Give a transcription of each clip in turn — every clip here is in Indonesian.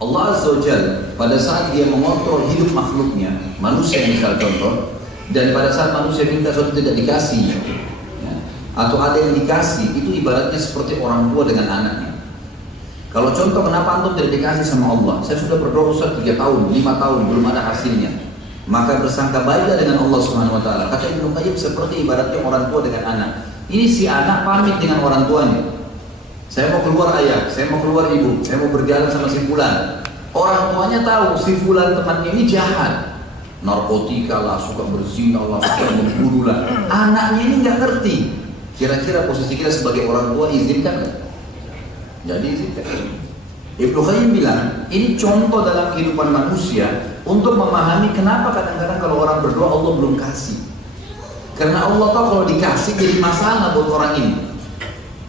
Allah Azza wa Jalla pada saat dia mengontrol hidup makhluknya, manusia misal contoh, dan pada saat manusia minta sesuatu tidak dikasih, ya, atau ada yang dikasih, itu ibaratnya seperti orang tua dengan anaknya. Kalau contoh kenapa antum tidak dikasih sama Allah? Saya sudah berdoa Ustaz 3 tahun, 5 tahun belum ada hasilnya. Maka bersangka baiklah dengan Allah Subhanahu wa taala. Kata Ibnu Qayyim seperti ibaratnya orang tua dengan anak. Ini si anak pamit dengan orang tuanya. Saya mau keluar ayah, saya mau keluar ibu, saya mau berjalan sama si fulan. Orang tuanya tahu si fulan temannya ini jahat, narkotika lah, suka berzina lah, suka membunuh lah. Anaknya ini nggak ngerti. Kira-kira posisi kita sebagai orang tua izinkan nggak? Jadi izinkan. Ibnu Qayyim bilang ini contoh dalam kehidupan manusia untuk memahami kenapa kadang-kadang kalau orang berdoa Allah belum kasih. Karena Allah tahu kalau dikasih jadi masalah buat orang ini.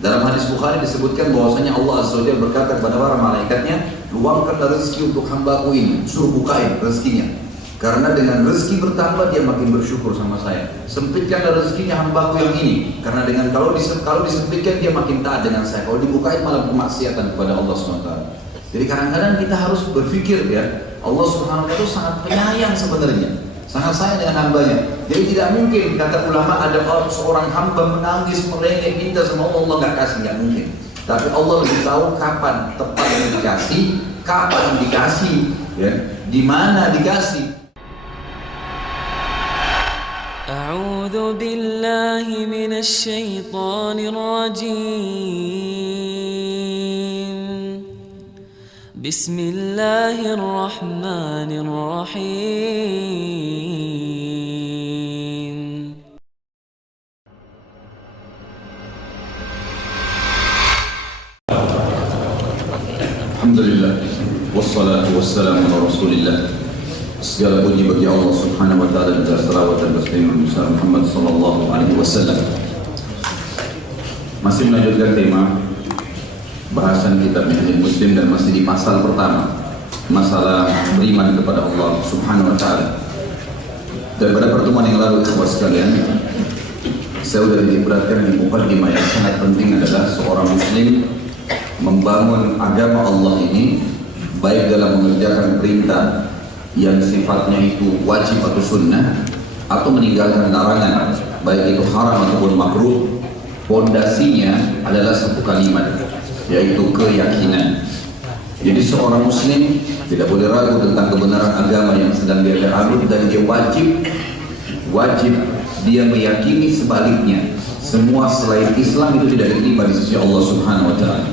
Dalam hadis Bukhari disebutkan bahwasanya Allah Azza wa Jalla berkata kepada para malaikatnya, luangkanlah rezeki untuk hambaku ini, suruh bukain rezekinya. Karena dengan rezeki bertambah dia makin bersyukur sama saya. Sempitkanlah rezekinya hambaku yang ini, karena dengan kalau disempitkan dia makin taat dengan saya. Kalau dibukain malah kemaksiatan kepada Allah SWT. Jadi kadang-kadang kita harus berpikir ya, Allah Subhanahu wa taala itu sangat penyayang sebenarnya. Sangat sayang dengan hambanya. Jadi tidak mungkin kata ulama ada seorang hamba menangis, merengek, minta sama Allah, Allah nggak kasih, nggak mungkin. Tapi Allah lebih tahu kapan tepat yang dikasih, kapan dikasih, ya, di mana dikasih. A'udzu billahi minasy syaithanir rajim. Bismillahirrahmanirrahim. Alhamdulillah, wassalatu wassalamu ala rasulillah. Segala puji bagi Allah Subhanahu wa ta'ala, dan salawat dan taslim besar Muhammad sallallahu alaihi wasallam. Masih melanjutkan tema bahasan kitab Minhajul Muslim dan masih di pasal pertama, masalah beriman kepada Allah Subhanahu wa ta'ala. Dan pada pertemuan yang lalu ikhwas sekalian, saya sudah diperhatikan di mukadimah yang sangat penting adalah seorang muslim membangun agama Allah ini baik dalam mengerjakan perintah yang sifatnya itu wajib atau sunnah, atau meninggalkan larangan baik itu haram ataupun makruh. Pondasinya adalah satu kalimat, yaitu keyakinan. Jadi seorang muslim tidak boleh ragu tentang kebenaran agama yang sedang dia anut, dan dia wajib dia meyakini sebaliknya semua selain Islam itu tidak diterima di sisi Allah Subhanahu wa ta'ala.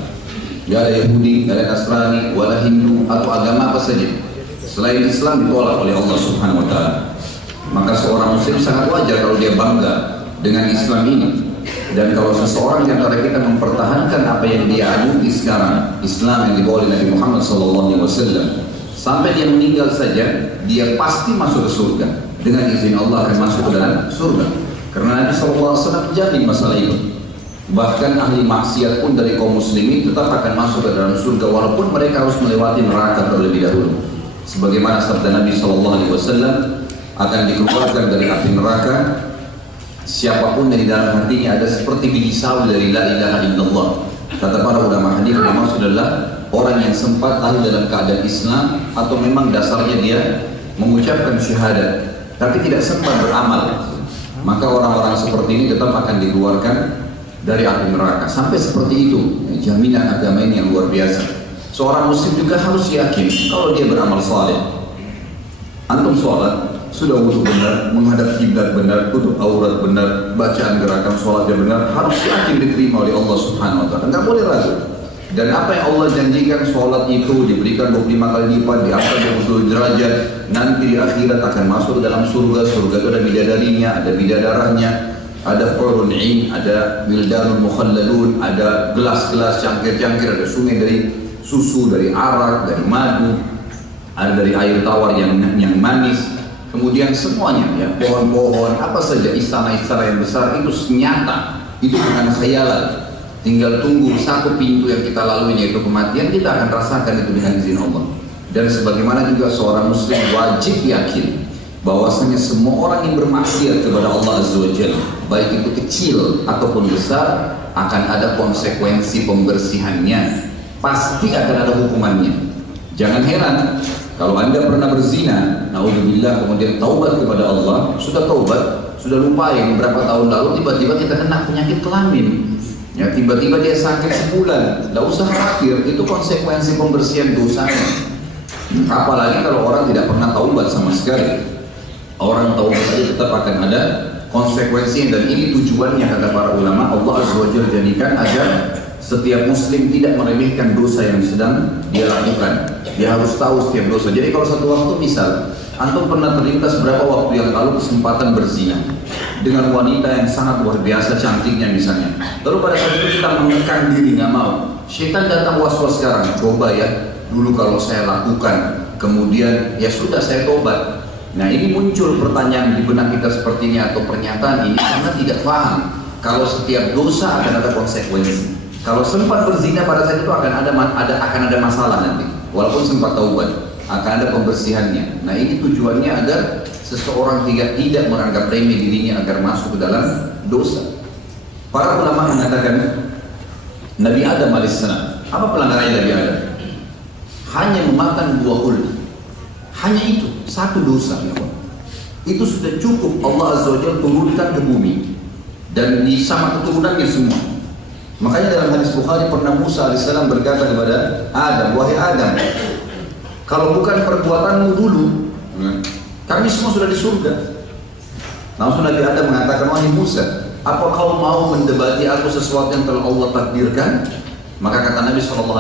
Gak ada Yahudi, gak ada Nasrani, wala Hindu atau agama apa saja selain Islam ditolak oleh Allah Subhanahu wa ta'ala. Maka seorang muslim sangat wajar kalau dia bangga dengan Islam ini. Dan kalau seseorang di antara kita mempertahankan apa yang dia anuti sekarang, Islam yang dibawa oleh Nabi Muhammad SAW, sampai dia meninggal saja, dia pasti masuk ke surga. Dengan izin Allah akan masuk ke dalam surga. Karena Nabi SAW menjamin masalah itu. Bahkan ahli maksiat pun dari kaum muslimin tetap akan masuk ke dalam surga, walaupun mereka harus melewati neraka terlebih dahulu. Sebagaimana sabda Nabi SAW, akan dikeluarkan dari api neraka siapapun yang di dalam hatinya ada seperti biji sawi dari la ilaha illallah. Kata para ulama hadis, maksud adalah orang yang sempat lahir dalam keadaan Islam atau memang dasarnya dia mengucapkan syahadat tapi tidak sempat beramal, maka orang-orang seperti ini tetap akan dikeluarkan dari api neraka. Sampai seperti itu jaminan agama ini yang luar biasa. Seorang muslim juga harus yakin kalau dia beramal saleh. Antum sholat sudah wudhu benar, menghadap kiblat benar, tutup aurat benar, bacaan gerakan sholatnya benar, harus yakin diterima oleh Allah Subhanahu wa ta'ala. Enggak boleh ragu. Dan apa yang Allah janjikan, sholat itu diberikan 25 kali lipat, diangkat 20 derajat, nanti di akhirat akan masuk ke dalam surga. Surga itu ada bidadarinya, ada bidadarahnya, ada hurun 'ain, ada wildanul mukhalladun, ada gelas-gelas cangkir-cangkir, ada sungai dari susu, dari arak, dari madu, ada dari air tawar yang manis. Kemudian semuanya, ya, pohon-pohon, apa saja, istana-istana yang besar itu nyata, itu bukan khayalan. Tinggal tunggu satu pintu yang kita lalui, yaitu kematian. Kita akan rasakan itu dengan izin Allah. Dan sebagaimana juga seorang muslim wajib yakin bahwasanya semua orang yang bermaksiat kepada Allah Azza wa Jalla, baik itu kecil ataupun besar, akan ada konsekuensi pembersihannya. Pasti akan ada hukumannya. Jangan heran kalau Anda pernah berzina, naudzubillah, kemudian taubat kepada Allah, sudah taubat, sudah lupain berapa tahun lalu, tiba-tiba kita kena penyakit kelamin. Ya, tiba-tiba dia sakit sebulan, tidak usah khawatir, itu konsekuensi pembersihan dosanya. Apalagi kalau orang tidak pernah taubat sama sekali. Orang taubat saja tetap akan ada konsekuensinya, dan ini tujuannya kata para ulama, Allah Azza wa Jalla jadikan agar setiap muslim tidak meremehkan dosa yang sedang dia lakukan. Dia harus tahu setiap dosa. Jadi kalau satu waktu misal antum pernah terlintas berapa waktu yang lalu kesempatan berzina dengan wanita yang sangat luar biasa cantiknya misalnya, lalu pada saat itu kita mengekang diri, nggak mau, syaitan datang was-was sekarang, coba ya dulu kalau saya lakukan, kemudian ya sudah saya tobat. Nah ini muncul pertanyaan di benak kita seperti ini, atau pernyataan ini karena tidak paham kalau setiap dosa akan ada konsekuensi. Kalau sempat berzina pada saat itu akan ada masalah nanti, walaupun sempat taubat akan ada pembersihannya. Nah ini tujuannya agar seseorang tidak menganggap remeh dirinya agar masuk ke dalam dosa. Para ulama mengatakan Nabi Adam alaihissalam, apa pelanggarannya Nabi Adam? Hanya memakan buah kuldi. Hanya itu, satu dosa. Itu sudah cukup Allah Azza wa Jalla turunkan ke bumi dan sama keturunannya semua. Makanya dalam hadis Bukhari pernah Musa alaihissalam berkata kepada Adam, wahai Adam, kalau bukan perbuatanmu dulu, kami semua sudah di surga. Langsung Nabi Adam mengatakan, wahai Musa, apa kau mau mendebati aku sesuatu yang telah Allah takdirkan? Maka kata Nabi SAW,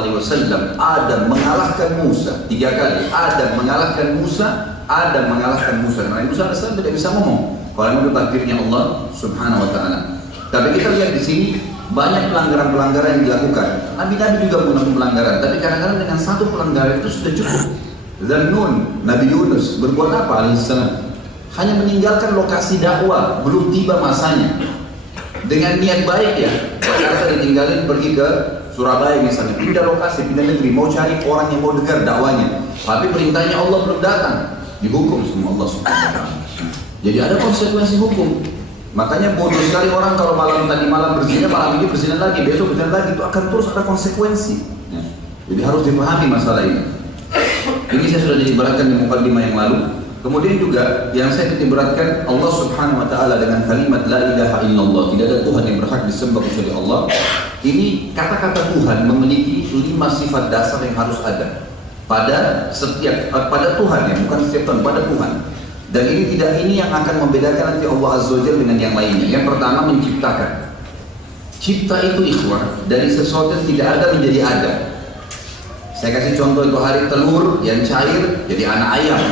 Adam mengalahkan Musa 3 kali. Adam mengalahkan Musa, Adam mengalahkan Musa. Karena Musa AS tidak bisa ngomong kalau itu takdirnya Allah Subhanahu Wa Taala. Tapi kita lihat di sini banyak pelanggaran-pelanggaran yang dilakukan. Nabi-nabi juga melakukan pelanggaran, tapi kadang-kadang dengan satu pelanggaran itu sudah cukup. Dzannun, Nabi Yunus berbuat apa alaihissalam? Hanya meninggalkan lokasi dakwah, belum tiba masanya. Dengan niat baik ya, Jakarta ditinggalin pergi ke Surabaya misalnya, pindah lokasi, pindah negeri, mau cari orang yang mau dengar dakwanya. Tapi perintahnya Allah belum datang, dihukum sama Allah Subhanahu Wa Taala. Jadi ada konsekuensi hukum. Makanya bodoh sekali orang kalau tadi malam berzina, malam ini berzina lagi, besok berzina lagi, itu akan terus ada konsekuensi. Ya. Jadi harus dipahami masalah ini. Ini saya sudah diibaratkan di mukadimah yang lalu. Kemudian juga yang saya diibaratkan Allah Subhanahu Wa Taala dengan kalimat La ilaha illallah, tidak ada Tuhan yang berhak disembah kecuali Allah. Ini kata-kata Tuhan memiliki 5 sifat dasar yang harus ada pada Tuhan ya, bukan setiap Tuhan, pada Tuhan. Dan ini yang akan membedakan nanti Allah Azza wa Jalla dengan yang lainnya. Yang pertama menciptakan. Cipta itu ikhwah dari sesuatu yang tidak ada menjadi ada. Saya kasih contoh itu hari telur yang cair jadi anak ayam.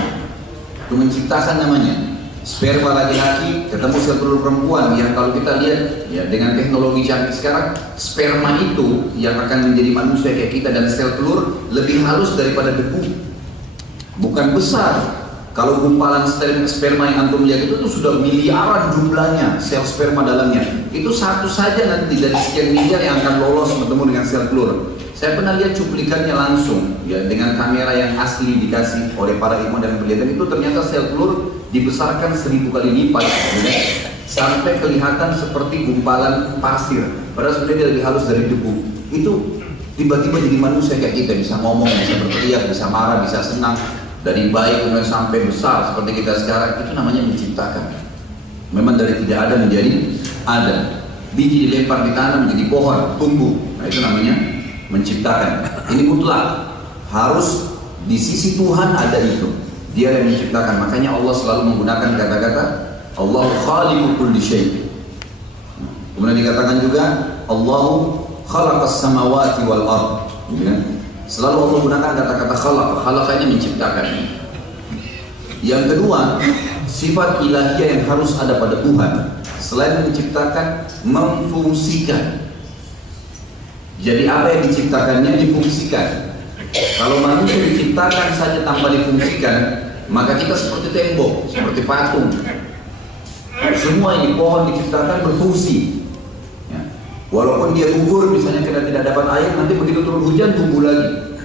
Itu menciptakan namanya. Sperma laki-laki ketemu sel telur perempuan yang kalau kita lihat ya dengan teknologi canggih sekarang, sperma itu yang akan menjadi manusia kayak kita dan sel telur lebih halus daripada debu. Bukan besar. Kalau gumpalan sperma yang antum lihat itu tuh sudah miliaran jumlahnya sel sperma dalamnya. Itu satu saja nanti dari sekian miliar yang akan lolos bertemu dengan sel telur. Saya pernah lihat cuplikannya langsung ya dengan kamera yang asli dikasih oleh para ilmuwan dan peneliti, itu ternyata sel telur dibesarkan 1000 kali lipat ya, sampai kelihatan seperti gumpalan pasir. Padahal sebenarnya dia lebih halus dari debu. Itu tiba-tiba jadi manusia kayak kita, bisa ngomong, bisa berteriak, bisa marah, bisa senang. Dari bayi kemudian sampai besar seperti kita sekarang, itu namanya menciptakan. Memang dari tidak ada menjadi ada. Biji dilempar di tanah menjadi pohon, tumbuh. Nah itu namanya menciptakan. Ini mutlak. Harus di sisi Tuhan ada itu. Dia yang menciptakan. Makanya Allah selalu menggunakan kata-kata Allahu khaliqu kulli syai'. Kemudian dikatakan juga Allahu khalaqas samawati wal ardh. Selalu Allah gunakan kata-kata khalaqanya menciptakan. Yang kedua, sifat ilahiyah yang harus ada pada Tuhan selain menciptakan, memfungsikan. Jadi apa yang diciptakannya difungsikan. Kalau manusia diciptakan saja tanpa difungsikan, maka kita seperti tembok, seperti patung. Semua ini pohon diciptakan berfungsi. Walaupun dia gugur, misalnya kita tidak dapat air, nanti begitu turun hujan tumbuh lagi.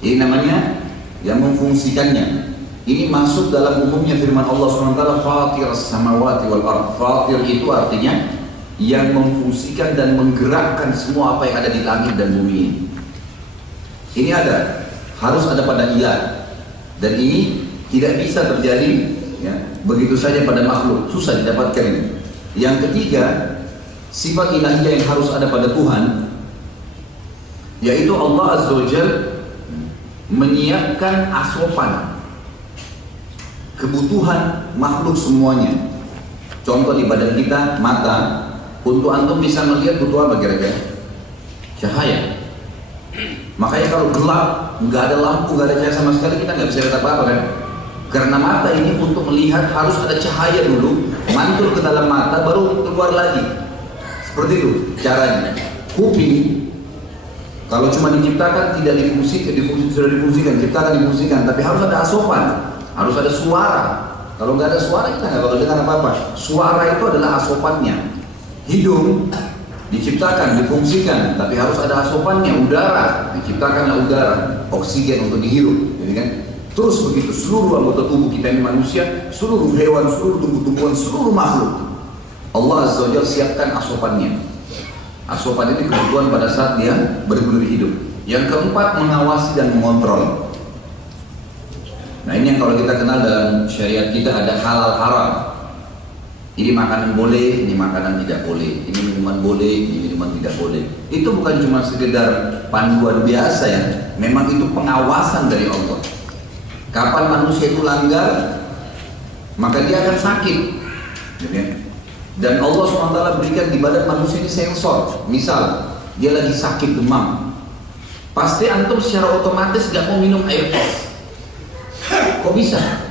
Ini namanya yang memfungsikannya. Ini masuk dalam umumnya firman Allah SWT, Fatir as-samawati wal ardh. Fatir itu artinya yang memfungsikan dan menggerakkan semua apa yang ada di langit dan bumi ini. Ini ada harus ada pada ilah, dan ini tidak bisa terjadi ya, begitu saja pada makhluk, susah didapatkan ini. Yang ketiga, sifat ilahiyah yang harus ada pada Tuhan, yaitu Allah Azza wa Jalla menyiapkan asupan kebutuhan makhluk semuanya. Contoh di badan kita, mata, untuk antum bisa melihat butuh apa kira-kira? Cahaya. Makanya kalau gelap, nggak ada lampu, nggak ada cahaya sama sekali, kita nggak bisa lihat apa-apa kan? Karena mata ini untuk melihat harus ada cahaya dulu, mantul ke dalam mata, baru keluar lagi. Seperti itu caranya. Kuping, kalau cuma diciptakan tidak sudah difungsikan, ciptakan difungsikan, tapi harus ada asupan, harus ada suara. Kalau nggak ada suara kita nggak bakal dengar apa-apa. Suara itu adalah asupannya. Hidung diciptakan, difungsikan, tapi harus ada asupannya. Udara diciptakanlah udara, oksigen untuk dihirup, jadi kan? Terus begitu seluruh anggota tubuh kita ini manusia, seluruh hewan, seluruh tumbuh-tumbuhan, seluruh makhluk. Allah Azza wa Jalla siapkan asupannya. Asupan ini kebutuhan pada saat dia benar-benar hidup. Yang keempat, mengawasi dan mengontrol. Nah ini yang kalau kita kenal dalam syariat kita ada halal haram. Ini makanan boleh, ini makanan tidak boleh. Ini minuman boleh, ini minuman tidak boleh. Itu bukan cuma sekedar panduan biasa ya. Memang itu pengawasan dari Allah. Kapan manusia itu langgar, maka dia akan sakit. Dan Allah SWT berikan di badan manusia ini sensor. Misal, dia lagi sakit demam, pasti antum secara otomatis gak mau minum air es. Kok bisa?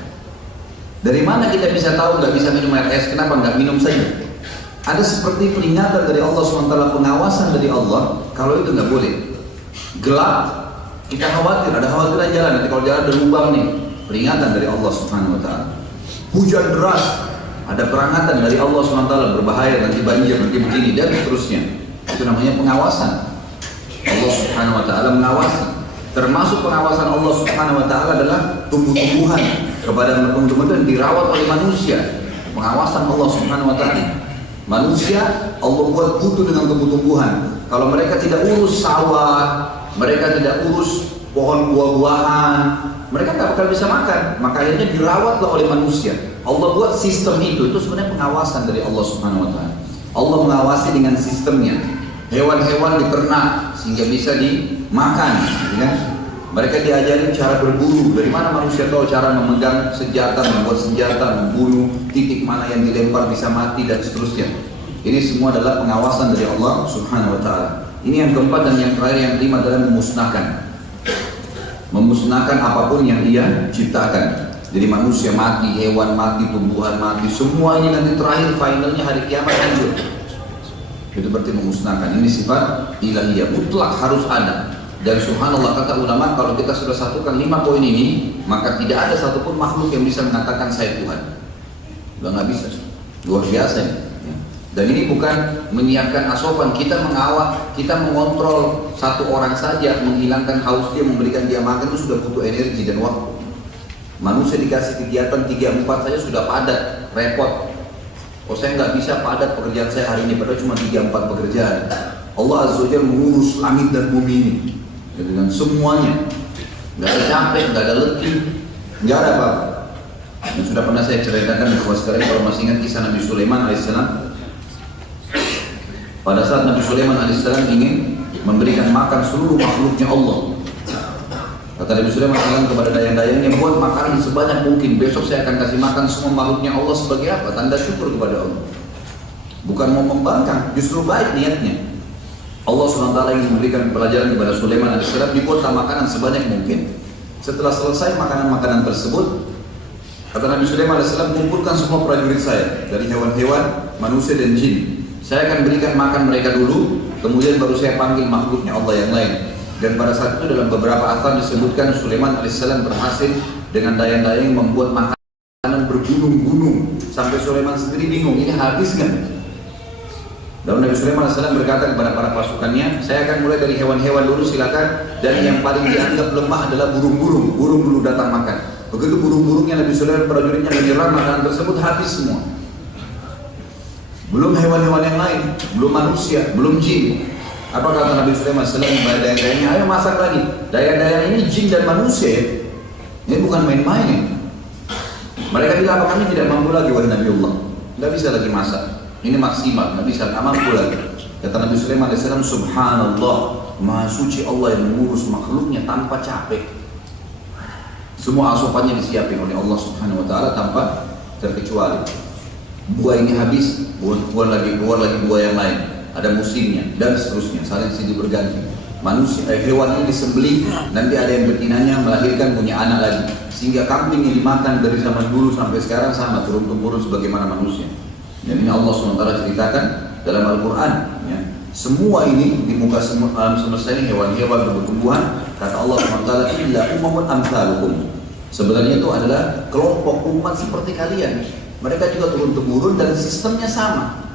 Dari mana kita bisa tahu gak bisa minum air es? Kenapa gak minum saja? Ada seperti peringatan dari Allah SWT, pengawasan dari Allah. Kalau itu gak boleh. Gelap, kita khawatir, ada khawatiran jalan. Nanti kalau jalan ada lubang nih, peringatan dari Allah Subhanahu Wa Taala. Hujan deras, ada peringatan dari Allah Subhanahu Wa Taala, berbahaya, nanti banjir, nanti begini dan seterusnya. Itu namanya pengawasan. Allah Subhanahu Wa Taala mengawasi. Termasuk pengawasan Allah Subhanahu Wa Taala adalah tumbuh-tumbuhan kepada tumbuh-tumbuhan dirawat oleh manusia. Pengawasan Allah Subhanahu Wa Taala. Manusia Allah buat butuh dengan tumbuh-tumbuhan. Kalau mereka tidak urus sawah, mereka tidak urus pohon buah-buahan, mereka nggak bakal bisa makan. Maka akhirnya dirawatlah oleh manusia. Allah buat sistem itu sebenarnya pengawasan dari Allah Subhanahu Wa Taala. Allah mengawasi dengan sistemnya. Hewan-hewan diternak sehingga bisa dimakan, ya. Mereka diajari cara berburu. Dari mana manusia tahu cara memegang senjata, membuat senjata, membunuh, titik mana yang dilempar bisa mati dan seterusnya. Ini semua adalah pengawasan dari Allah Subhanahu Wa Taala. Ini yang keempat, dan yang terakhir yang kelima adalah memusnahkan. Memusnahkan apapun yang dia ciptakan. Jadi manusia mati, hewan mati, tumbuhan mati, semua ini nanti terakhir finalnya hari kiamat hancur. Itu berarti memusnahkan. Ini sifat ilahiyah mutlak harus ada. Dan subhanallah kata ulama, kalau kita sudah satukan 5 poin ini, maka tidak ada satupun makhluk yang bisa mengatakan saya Tuhan. Udah nggak bisa. Luar biasa ya. Dan ini bukan menyiapkan asupan, kita mengawal, kita mengontrol satu orang saja, menghilangkan haus dia, memberikan dia makan itu sudah butuh energi dan waktu. Manusia dikasih kegiatan 3-4 saja sudah padat, repot. Oh saya nggak bisa padat pekerjaan saya hari ini, padahal cuma 3-4 pekerjaan. Allah Azza wa Jalla mengurus langit dan bumi ini dengan semuanya, nggak ada capek, nggak ada letih, nggak ada apa-apa. Yang sudah pernah saya ceritakan bahwa sekarang kalau masih ingat kisah Nabi Sulaiman alaihissalam. Pada saat Nabi Sulaiman alaihissalam ingin memberikan makan seluruh makhluknya Allah, kata Nabi Sulaiman alaihissalam kepada dayang-dayangnya, buat makanan sebanyak mungkin, besok saya akan kasih makan semua makhluknya Allah. Sebagai apa? Tanda syukur kepada Allah. Bukan mau membangkang, justru baik niatnya. Allah SWT ingin memberikan pelajaran kepada Sulaiman alaihissalam, dibuatlah makanan sebanyak mungkin. Setelah selesai makanan-makanan tersebut, kata Nabi Sulaiman alaihissalam, kumpulkan semua prajurit saya dari hewan-hewan, manusia dan jin. Saya akan berikan makan mereka dulu, kemudian baru saya panggil makhluknya Allah yang lain. Dan pada saat itu dalam beberapa athar disebutkan Sulaiman alaihissalam berhasil dengan dayang-dayang membuat makanan bergunung-gunung sampai Sulaiman sendiri bingung, ini habis kan? Lalu Nabi Sulaiman alaihissalam berkata kepada para pasukannya, saya akan mulai dari hewan-hewan dulu silakan, dan yang paling dianggap lemah adalah burung-burung. Burung dulu datang makan. Begitu burung-burungnya Nabi Sulaiman prajuritnya menyerang, makanan tersebut habis semua. Belum hewan-hewan yang lain, belum manusia, belum jin. Apa kata Nabi Sulaiman selain kepada dayang-dayangnya, ayo masak lagi. Dayang-dayang ini jin dan manusia. Ini bukan main-main ya. Mereka bilang, apa kami tidak mampu lagi wahai Nabiullah? Tidak bisa lagi masak. Ini maksimal, tidak bisa, tidak mampu lagi. Kata Nabi Sulaiman AS, Subhanallah, Maha suci Allah yang mengurus makhluknya tanpa capek. Semua asupannya disiapin oleh Allah Subhanahu Wa Taala tanpa terkecuali. Buah ini habis, buah lagi buah yang lain. Ada musimnya dan seterusnya, saling silih berganti. Manusia, hewan ini disembelih, nanti ada yang betinanya melahirkan punya anak lagi, sehingga kambing yang dimakan dari zaman dulu sampai sekarang sama turun temurun sebagaimana manusia. Dan ini Allah SWT ceritakan dalam Al-Quran. Ya. Semua ini di muka alam semesta ini hewan-hewan tumbuh-tumbuhan, kata Allah SWT, illa umamun amsalukum. Sebenarnya itu adalah kelompok umat seperti kalian. Mereka juga turun temurun dan sistemnya sama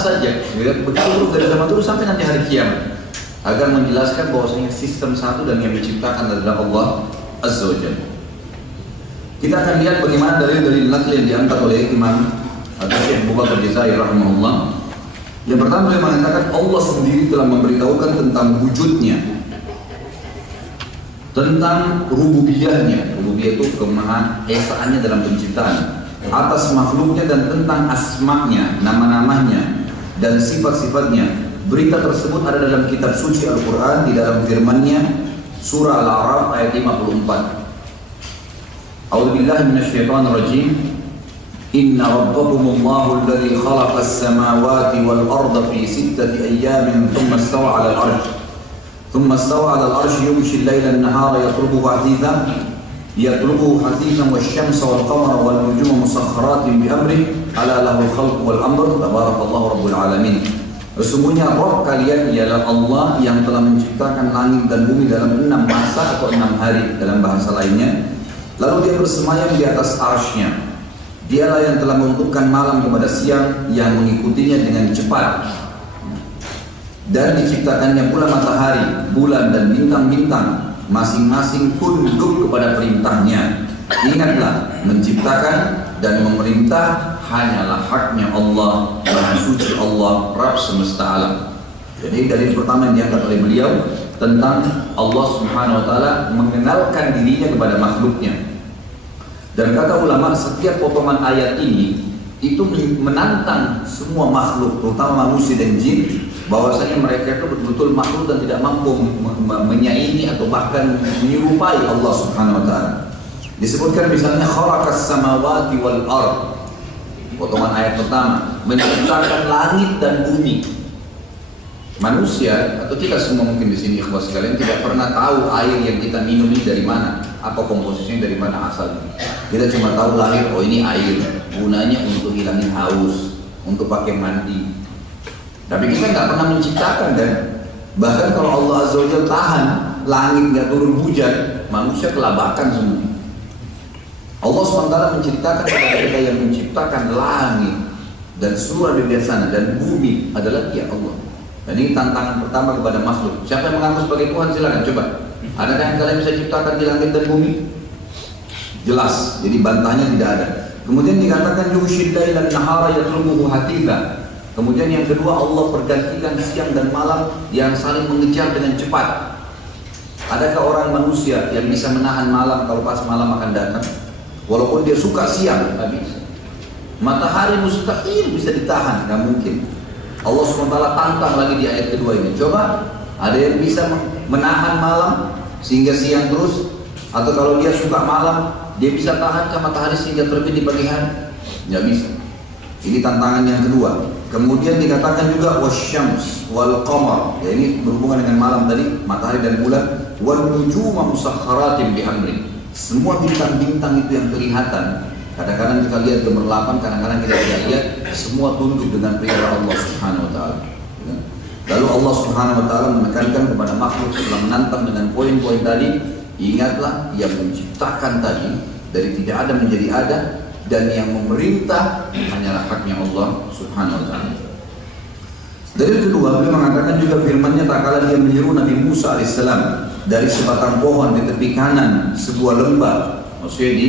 saja, begitu terus dari zaman dulu sampai nanti hari kiamat, agar menjelaskan bahwasanya sistem satu dan yang menciptakan adalah Allah Azza wa Jalla. Kita akan lihat bagaimana dalil-dalil nakli yang diangkat oleh Imam Syekh Abu Bakar Jazair rahimahullah. Yang pertama dia mengatakan Allah sendiri telah memberitahukan tentang wujudnya, tentang rububiyahnya. Rububiyah itu kemaha esaannya dalam penciptaan atas makhluknya, dan tentang asma'nya, nama-namanya dan sifat-sifatnya. Berita tersebut ada dalam kitab suci Al-Quran di dalam firman-Nya surah Al-A'raf ayat 54. A'udzubillahi minasyaitonirrajim. Inna rabbakumullahu alladzi khalaqas samawati wal arda fi 6 ayyamin thumma istawa 'alal 'arsy. Thumma istawa 'alal 'arsy yumshi al-laila an-nahara yatlubuhu hasithan wasy-syamsa wal-qamara wan-nujuma musakhkharatin bi-amrihi ala lahul khalqu wal-amr tabarakallahu rabbul alamin. Sesungguhnya Rabb kalian ialah Allah yang telah menciptakan langit dan bumi dalam 6 masa atau 6 hari dalam bahasa lainnya. Lalu dia bersemayam di atas arsy-Nya. Dialah yang telah menentukan malam kepada siang yang mengikutinya dengan cepat. Dan diciptakannya pula matahari, bulan dan bintang-bintang, masing-masing tunduk kepada perintahnya. Ingatlah, menciptakan dan memerintah hanyalah haknya Allah, Maha Suci Allah, Rabb semesta alam. Jadi dari pertama yang diangkat oleh beliau tentang Allah Subhanahu Wa Taala mengenalkan dirinya kepada makhluknya. Dan kata ulama, setiap potongan ayat ini itu menantang semua makhluk, terutama manusia dan jin, bahwasanya mereka itu betul-betul makhluk dan tidak mampu menyaingi atau bahkan menyerupai Allah Subhanahu Wa Taala. Disebutkan misalnya khalaqas samawati wal ard. Potongan ayat pertama menciptakan langit dan bumi. Manusia atau kita semua mungkin di sini ikhwas sekalian tidak pernah tahu air yang kita minum ini dari mana, apa komposisinya, dari mana asalnya. Kita cuma tahu lahir, oh ini air, gunanya untuk hilangin haus, untuk pakai mandi. Tapi kita nggak pernah menciptakan kan. Bahkan kalau Allah Azza wa Jalla tahan langit nggak turun hujan, manusia kelabakan semua. Allah SWT menceritakan kepada kita yang menciptakan langit dan seluruh di sana dan bumi adalah Dia Allah. Dan ini tantangan pertama kepada makhluk. Siapa yang mengaku sebagai Tuhan silakan coba. Adakah yang kalian bisa ciptakan di langit dan bumi? Jelas. Jadi bantahnya tidak ada. Kemudian dikatakan yughshil laila an-nahara yatlubuhu hatitha. Kemudian yang kedua, Allah pergantikan siang dan malam yang saling mengejar dengan cepat. Adakah orang manusia yang bisa menahan malam kalau pas malam akan datang? Walaupun dia suka siang, nggak bisa. Matahari mustahil bisa ditahan, nggak mungkin. Allah SWT tantang lagi di ayat kedua ini. Coba, ada yang bisa menahan malam sehingga siang terus? Atau kalau dia suka malam, dia bisa tahan ke matahari sehingga terbit di pagi hari? Nggak bisa. Ini tantangan yang kedua. Kemudian dikatakan juga wasyams wal qamar. Ya, ini berhubungan dengan malam tadi, matahari dan bulan. Wal nujuma musakhkharatin bi amri. Semua bintang-bintang itu yang kelihatan, kadang-kadang kita lihat gemerlapan, kadang-kadang kita tidak lihat, semua tunduk dengan perintah Allah Subhanahu Wa Taala. Lalu Allah Subhanahu Wa Taala menekankan kepada makhluk setelah menantang dengan poin-poin tadi, ingatlah yang menciptakan tadi dari tidak ada menjadi ada, dan yang memerintah hanyalah haknya Allah Subhanahu Wa Taala. Dari kedua, beliau mengatakan juga firman-Nya, tak kala dia menyeru Nabi Musa alaihissalam dari sebatang pohon di tepi kanan sebuah lembah, maksudnya di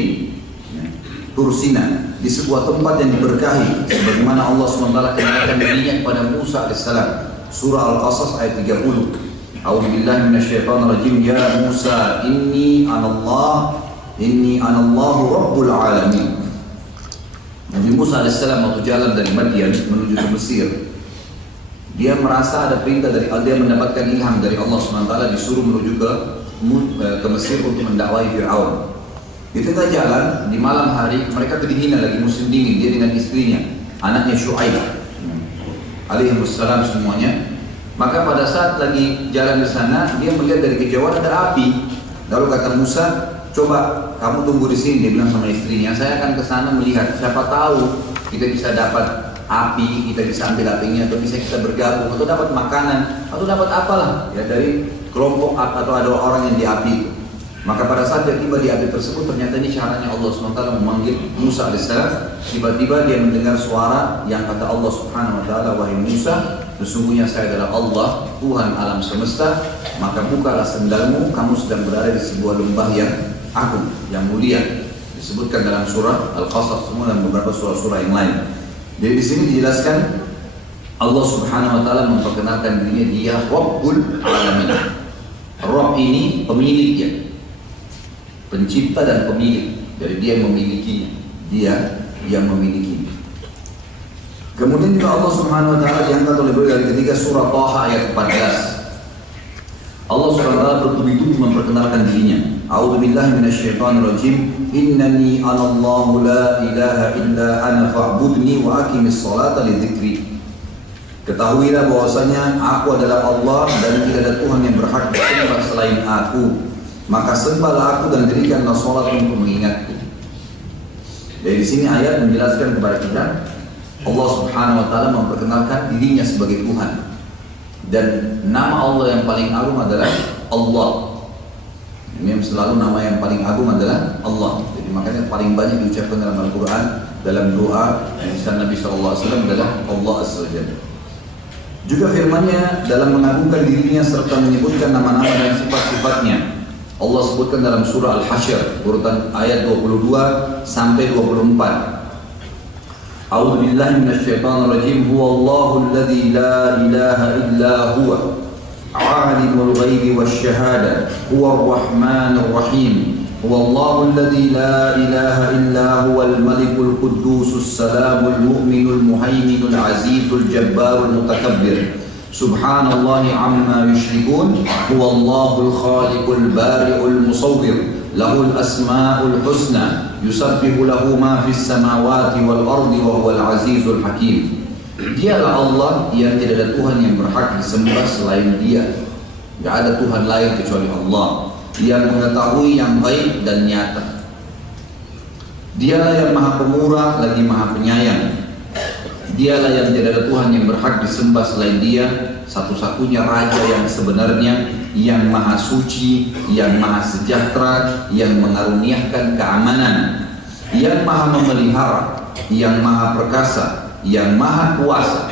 Tursina, di sebuah tempat yang diberkahi, sebagaimana Allah SWT kenalkan dirinya kepada Musa alaihissalam. Surah Al-Qasas ayat 30. A'udzubillahi minasyaitonirrajim. Ya Musa, inni anallahu rabbul alamin. Nabi Musa alaihissalam waktu jalan dari Madian menuju ke Mesir, dia merasa ada perintah dari Allah, dia mendapatkan ilham dari Allah SWT, disuruh menuju ke Mesir untuk mendakwai Fir'aun. Di tengah jalan, di malam hari, mereka kedinginan, lagi musim dingin, dia dengan istrinya, anaknya Syuaib alaihissalam semuanya. Maka pada saat lagi jalan di sana, dia melihat dari kejauhan ada api. Lalu kata Musa, coba kamu tunggu di sini. Dia bilang sama istrinya, saya akan ke sana melihat. Siapa tahu kita bisa dapat api, kita bisa ambil apinya, atau bisa kita bergabung, atau dapat makanan, atau dapat apalah ya dari kelompok atau ada orang yang di api. Maka pada saat dia tiba di api tersebut, ternyata ini caranya Allah SWT memanggil Musa alaihissalam. Tiba-tiba dia mendengar suara yang kata Allah Subhanahu wa ta'ala, wahai Musa, sesungguhnya saya adalah Allah, Tuhan alam semesta, maka bukalah sendalmu, kamu sedang berada di sebuah lembah yang agung, yang mulia. Disebutkan dalam surah Al-Qasas semua dan beberapa surah-surah yang lain. Jadi di sini dijelaskan Allah Subhanahu wa ta'ala memperkenalkan dirinya dia Rabbul Alamin. Rabb ini pemiliknya, pencipta dan pemilik. Jadi dia yang memilikinya, dia yang memilikinya. Kemudian juga Allah Subhanahu wa ta'ala diangkat oleh beliau dari ketiga surah Taha ayat 14. Allah Subhanahu wa ta'ala bertubi-tubi memperkenalkan dirinya. A'udzubillahi minasyaitonirrajim. Innani anallahu la ilaha illa ana fa'budni wa aqimis salata li dzikri. Ketahuilah bahwasanya aku adalah Allah dan tidak ada Tuhan yang berhak disembah selain aku. Maka sembahlah aku dan dirikanlah salat untuk mengingatku. Dari sini ayat menjelaskan kepada kita Allah Subhanahu wa ta'ala memperkenalkan dirinya sebagai Tuhan. Dan nama Allah yang paling agung adalah Allah. Ini yang selalu nama yang paling agung adalah Allah. Jadi makanya paling banyak diucapkan dalam Al-Quran, dalam doa yang disebutkan Nabi SAW adalah Allah Azza wa Jalla. Juga firman-Nya dalam mengagungkan dirinya serta menyebutkan nama-nama dan sifat-sifatnya. Allah sebutkan dalam surah Al-Hasyr urutan ayat 22 sampai 24. A'udzu billahi minasyaitonir rajim. Huwallahu alladzi la ilaha illa huwa alimul ghaibi wasyahada huwar rahmanir rahim. Huwallahu alladzi la ilaha illa huwal malikul quddusus salamul mu'minul muhaiminul azizul jabbarul mutakabbir. Subhanallahi amma yushrikun. Huwallahul khaliqul bari'ul musawwir. Lahul asma'ul husna. Yusabbihu lahu ma fis samawati wal ardi wa huwal azizul hakim. Dialah Allah yang tidak ada Tuhan yang berhak disembah selain Dia. Tidak ada Tuhan lain kecuali Allah yang mengetahui yang baik dan nyata. Dialah yang maha pemurah lagi maha penyayang. Dialah yang tidak ada Tuhan yang berhak disembah selain Dia, satu-satunya Raja yang sebenarnya, yang maha suci, yang maha sejahtera, yang mengaruniakan keamanan, yang maha memelihara, yang maha perkasa, yang maha kuasa,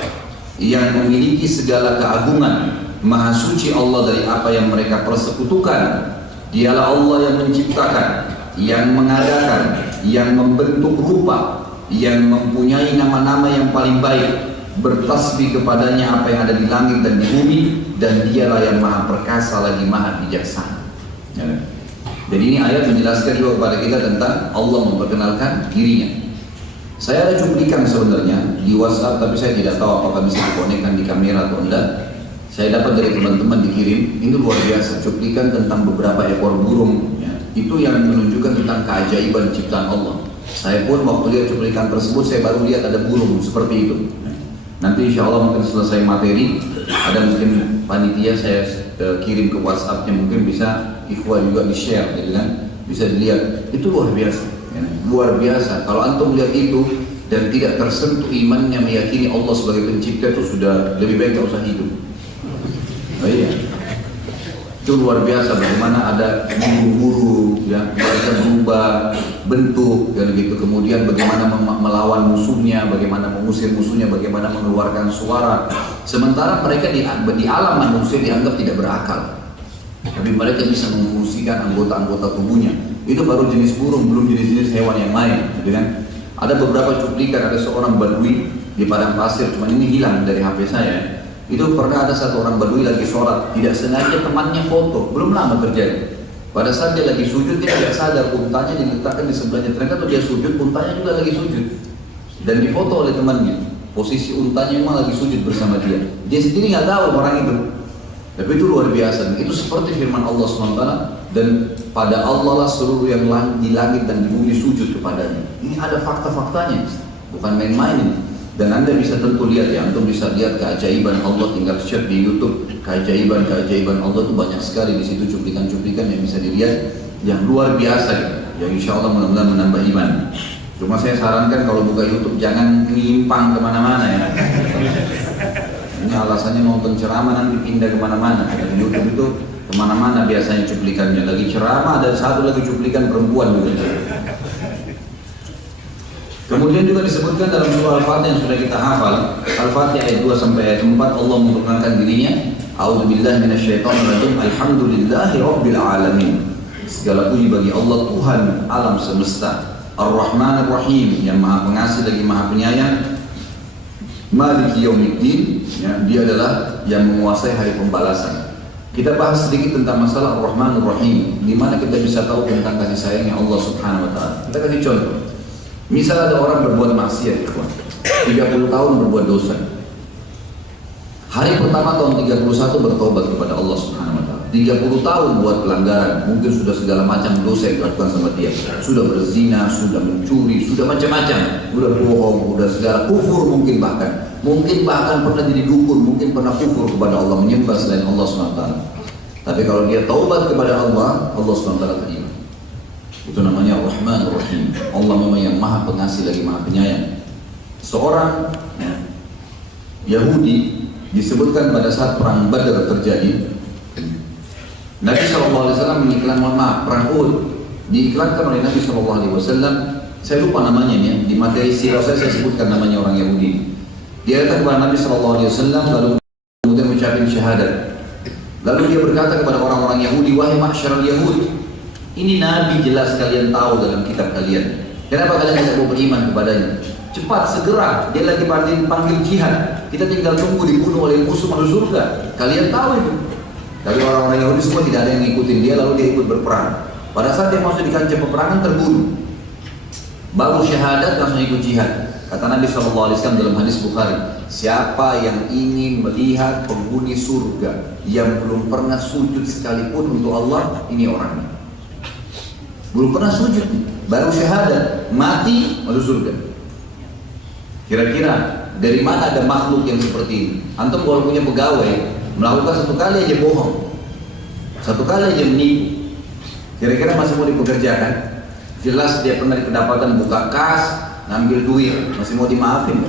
yang memiliki segala keagungan. Maha suci Allah dari apa yang mereka persekutukan. Dialah Allah yang menciptakan, yang mengadakan, yang membentuk rupa, yang mempunyai nama-nama yang paling baik, bertasbih kepadanya apa yang ada di langit dan di bumi, dan dialah yang maha perkasa lagi maha bijaksana. Jadi ini ayat menjelaskan juga kepada kita tentang Allah memperkenalkan dirinya. Saya ada cuplikan sebenarnya di WhatsApp, tapi saya tidak tahu apakah bisa dikonekkan di kamera atau enggak. Saya dapat dari teman-teman dikirim, ini luar biasa, cuplikan tentang beberapa ekor burung ya. Itu yang menunjukkan tentang keajaiban ciptaan Allah. Saya pun waktu lihat cuplikan tersebut, saya baru lihat ada burung seperti itu. Nanti insya Allah mungkin selesai materi, ada mungkin panitia saya kirim ke WhatsAppnya, mungkin bisa ikhwah juga di-share, gitu kan? Bisa dilihat, itu luar biasa ya. Luar biasa, kalau antum lihat itu dan tidak tersentuh imannya meyakini Allah sebagai pencipta, itu sudah lebih baik tak usah hidup. Oh iya, itu luar biasa bagaimana ada burung-burung ya, mereka berubah bentuk dan gitu, kemudian bagaimana melawan musuhnya, bagaimana mengusir musuhnya, bagaimana mengeluarkan suara, sementara mereka di alam manusia dianggap tidak berakal, tapi mereka bisa memfungsikan anggota-anggota tubuhnya. Itu baru jenis burung, belum jenis-jenis hewan yang lain, gitu kan? Ada beberapa cuplikan, ada seorang badui di padang pasir, cuman ini hilang dari HP saya. Itu pernah ada satu orang Badui lagi sholat, tidak sengaja temannya foto, belum lama terjadi. Pada saat dia lagi sujud, dia tidak sadar untanya diletakkan di sebelahnya. Ternyata tuh dia sujud, untanya juga lagi sujud. Dan difoto oleh temannya. Posisi untanya memang lagi sujud bersama dia. Dia sendiri nggak tahu orang itu. Tapi itu luar biasa. Itu seperti firman Allah SWT. Dan pada Allah lah seluruh yang di langit dan di bumi sujud kepadanya. Ini ada fakta-faktanya, bukan main-main. Dan Anda bisa tentu lihat ya, Anda bisa lihat keajaiban Allah, tinggal share di YouTube. Keajaiban Allah itu banyak sekali di situ, cuplikan-cuplikan yang bisa dilihat yang luar biasa gitu. Yang insya Allah mudah-mudahan menambah iman. Cuma saya sarankan kalau buka YouTube jangan nyimpang kemana-mana ya. Ini alasannya nonton ceramah nanti pindah kemana-mana. Dan YouTube itu kemana-mana biasanya cuplikannya. Lagi ceramah ada satu lagi cuplikan perempuan juga. Kemudian juga disebutkan dalam surah Al-Fatihah yang sudah kita hafal, Al-Fatihah ayat 2 sampai ayat 4, Allah memperkenalkan dirinya, A'udzubillahi minasyaitonirrajim, Alhamdulillahi Rabbil Alamin. Segala puji bagi Allah Tuhan alam semesta, Ar-Rahman Ar-Rahim, yang Maha Pengasih lagi Maha Penyayang, Maliki Yaumiddin, ya, dia adalah yang menguasai hari pembalasan. Kita bahas sedikit tentang masalah Ar-Rahman Ar-Rahim, di mana kita bisa tahu tentang kasih sayangnya Allah Subhanahu Wa Taala. Kita kasih contoh. Misal ada orang berbuat maksiat, 30 tahun berbuat dosa. Hari pertama tahun 31 bertobat kepada Allah Subhanahu Wa Taala. 30 tahun buat pelanggaran, mungkin sudah segala macam dosa yang dilakukan sama dia. Sudah berzina, sudah mencuri, sudah macam-macam, sudah bohong, sudah segala kufur mungkin bahkan. Mungkin bahkan pernah jadi dukun, mungkin pernah kufur kepada Allah, menyembah selain Allah Subhanahu Wa Taala. Tapi kalau dia taubat kepada Allah, Allah Subhanahu Wa Taala terima. Itu namanya Ar-Rahman Ar-Rahim. Allah memang yang Maha Pengasih lagi Maha Penyayang. Seorang Yahudi disebutkan pada saat perang Badar terjadi, Nabi SAW mengiklan, maaf, perang Uhud diiklankan oleh Nabi SAW. Saya lupa namanya nih, di materi sirah saya sebutkan namanya orang Yahudi. Dia datang kepada Nabi SAW lalu kemudian mengucapkan syahadat. Lalu dia berkata kepada orang-orang Yahudi, wahai ma'syaral Yahud, ini Nabi jelas kalian tahu dalam kitab kalian. Kenapa kalian tidak mau beriman kepadanya? Cepat, segera, dia lagi panggil jihad. Kita tinggal tunggu dibunuh oleh musuh masuk surga. Kalian tahu itu. Tapi orang-orang Yahudi semua tidak ada yang ngikutin dia, lalu dia ikut berperang. Pada saat dia masuk di kancah peperangan terbunuh. Baru syahadat langsung ikut jihad. Kata Nabi SAW dalam hadis Bukhari, siapa yang ingin melihat penghuni surga yang belum pernah sujud sekalipun untuk Allah, ini orangnya. Belum pernah sujud, baru syahadat, mati masuk surga. Kira-kira dari mana ada makhluk yang seperti ini? Antum kalau punya pegawai melakukan satu kali aja bohong, satu kali aja menipu, kira-kira masih mau dipekerjakan? Jelas dia pernah kedapatan buka kas, ngambil duit, masih mau dimaafin?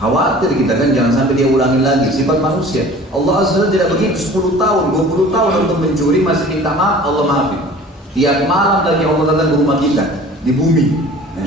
Khawatir kita kan, jangan sampai dia ulangin lagi. Sifat manusia, Allah Azza wa Jalla tidak begitu. 10 tahun, 20 tahun untuk mencuri masih minta maaf, Allah maafin. Tiap malam lagi Allah datang ke rumah kita di bumi.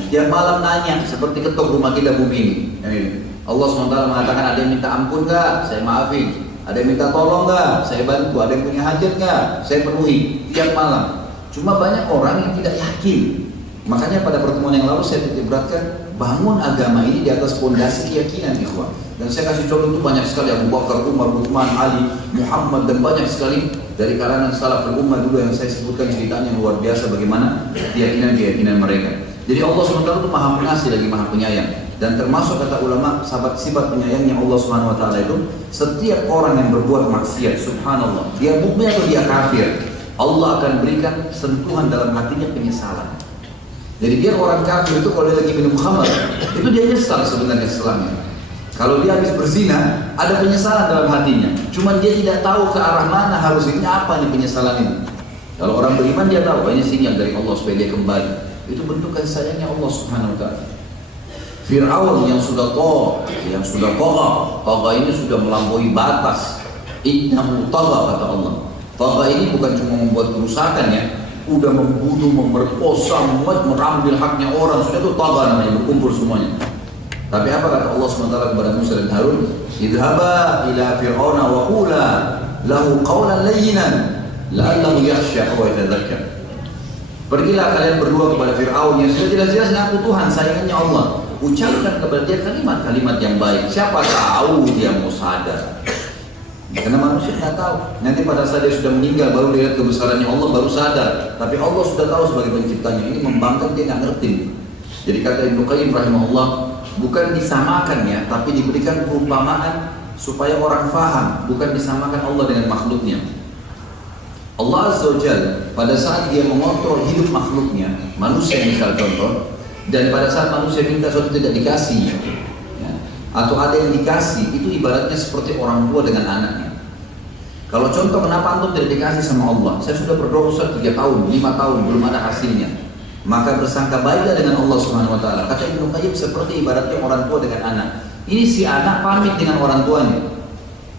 Tiap malam nanya seperti ketok rumah kita bumi ini. Allah SWT mengatakan, ada yang minta ampun nggak? Saya maafin. Ada yang minta tolong nggak? Saya bantu. Ada yang punya hajat nggak? Saya penuhi. Tiap malam. Cuma banyak orang yang tidak yakin. Makanya pada pertemuan yang lalu saya beratkan, bangun agama ini di atas fondasi keyakinan, ikhwan. Dan saya kasih contoh itu banyak sekali, Abu Bakar, Umar, Uthman, Ali, Muhammad, dan banyak sekali dari kalangan salaful ummah dulu yang saya sebutkan ceritanya luar biasa bagaimana keyakinan mereka. Jadi Allah SWT itu Maha Pengasih lagi Maha Penyayang. Dan termasuk kata ulama, sahabat sifat penyayangnya Allah SWT itu, setiap orang yang berbuat maksiat, subhanallah, dia mukmin atau dia kafir, Allah akan berikan sentuhan dalam hatinya penyesalan. Jadi dia orang kafir itu kalau dia lagi minum khamar, itu dia nyesal sebenarnya setelahnya. Kalau dia habis berzina, ada penyesalan dalam hatinya. Cuma dia tidak tahu ke arah mana harusnya apa nih penyesalan ini. Kalau orang beriman dia tahu, ini sinyal dari Allah supaya dia kembali. Itu bentuk kasih sayangnya Allah Subhanahu Wa Taala. Fir'aun yang sudah tagha ini sudah melampaui batas. Innahu tagha, kata Allah. Tagha ini bukan cuma membuat kerusakan ya, udah membunuh, memerkosa, merambil haknya orang, sudah itu tagha namanya, berkumpul semuanya. Tapi apa kata Allah SWT kepada Musa dan Harun? Idhaba ila fir'auna wa qula lahu qawlan layyinan la'allahu yakhsha wa yatadzakkar. Pergilah kalian berdua kepada Fir'aun yang sudah jelas-jelas ngaku Tuhan, sayangannya Allah. Ucapkan kepada dia kalimat-kalimat yang baik. Siapa tahu dia mau sadar. Karena manusia nggak tahu. Nanti pada saat dia sudah meninggal baru lihat kebesarannya Allah, baru sadar. Tapi Allah sudah tahu sebagai penciptanya. Ini membangkang, dia nggak ngerti. Jadi kata Ibnu Qayyim rahimahullah, bukan disamakan ya, tapi diberikan perumpamaan supaya orang faham. Bukan disamakan Allah dengan makhluknya. Allah Azza wa Jalla pada saat dia mengontrol hidup makhluknya, manusia misal contoh, dan pada saat manusia minta sesuatu tidak dikasih, ya, atau ada yang dikasih, itu ibaratnya seperti orang tua dengan anaknya. Kalau contoh kenapa antum tidak dikasih sama Allah, saya sudah berdoa Ustaz 3 tahun, 5 tahun belum ada hasilnya, maka bersangka baiklah dengan Allah Subhanahu Wa Taala. Kata Ibnu Qayyim seperti ibaratnya orang tua dengan anak. Ini si anak pamit dengan orang tuanya.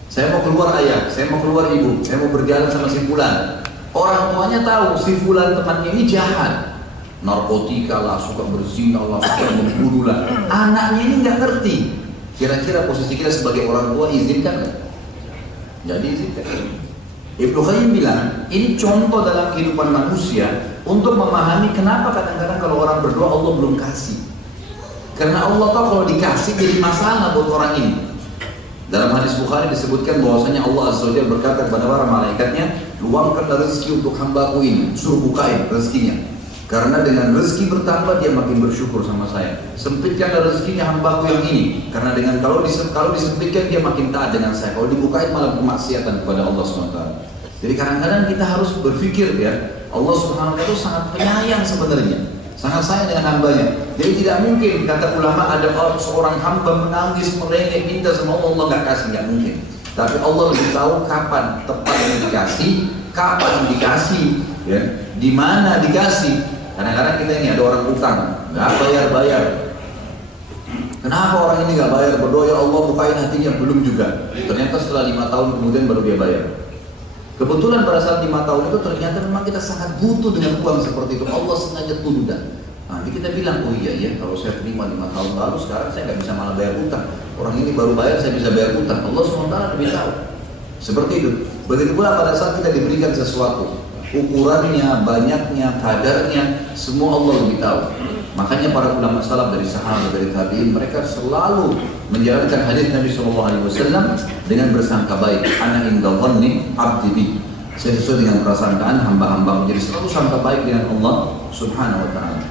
Saya mau keluar ayah, saya mau keluar ibu, saya mau berjalan sama si fulan. Orang tuanya tahu si fulan teman ini jahat, narkotika lah, suka berzina lah, suka membunuh lah. Anaknya ini nggak ngerti. Kira-kira posisi kita sebagai orang tua izinkan nggak? Jadi izinkan. Ibnu Qayyim bilang ini contoh dalam kehidupan manusia untuk memahami kenapa kadang-kadang kalau orang berdoa Allah belum kasih. Karena Allah tahu kalau dikasih jadi masalah buat orang ini. Dalam hadis Bukhari disebutkan bahwasanya Allah Azza wa Jalla berkata kepada para malaikatnya, luangkanlah rezeki untuk hambaku ini, suruh bukain rezekinya. Karena dengan rezeki bertambah dia makin bersyukur sama saya. Sempitkanlah rezekinya hambaku yang ini, karena dengan kalau disempitkan dia makin taat dengan saya. Kalau dibukain malah kemaksiatan kepada Allah SWT. Jadi kadang-kadang kita harus berpikir ya, Allah Subhanahu wa Ta'ala itu sangat penyayang sebenarnya. Sangat sayang dengan hambanya. Jadi tidak mungkin kata ulama ada seorang hamba menangis, merengek, minta sama Allah, Allah nggak kasih, nggak mungkin. Tapi Allah lebih tahu kapan tepat yang dikasih, kapan dikasih, ya, di mana dikasih. Kadang-kadang kita ini ada orang utang, nggak bayar. Kenapa orang ini nggak bayar? Berdoa ya Allah bukain hatinya, belum juga. Ternyata setelah 5 tahun kemudian baru dia bayar. Kebetulan pada saat 5 tahun itu ternyata memang kita sangat butuh dengan uang seperti itu. Allah sengaja tunda. Nanti kita bilang, oh iya kalau saya terima 5 tahun lalu, sekarang saya nggak bisa malah bayar utang. Orang ini baru bayar, saya bisa bayar utang. Allah SWT lebih tahu. Seperti itu. Begitu pula pada saat kita diberikan sesuatu, ukurannya, banyaknya, kadarnya, semua Allah lebih tahu. Makanya para ulama salaf dari sahabat, dari tabi'in, mereka selalu menjalankan hadis Nabi SAW dengan bersangka baik. Ana inda dhanni abdi bi. Saya sesuai dengan prasangkaan hamba-hamba. Jadi selalu sangka baik dengan Allah Subhanahu wa Ta'ala.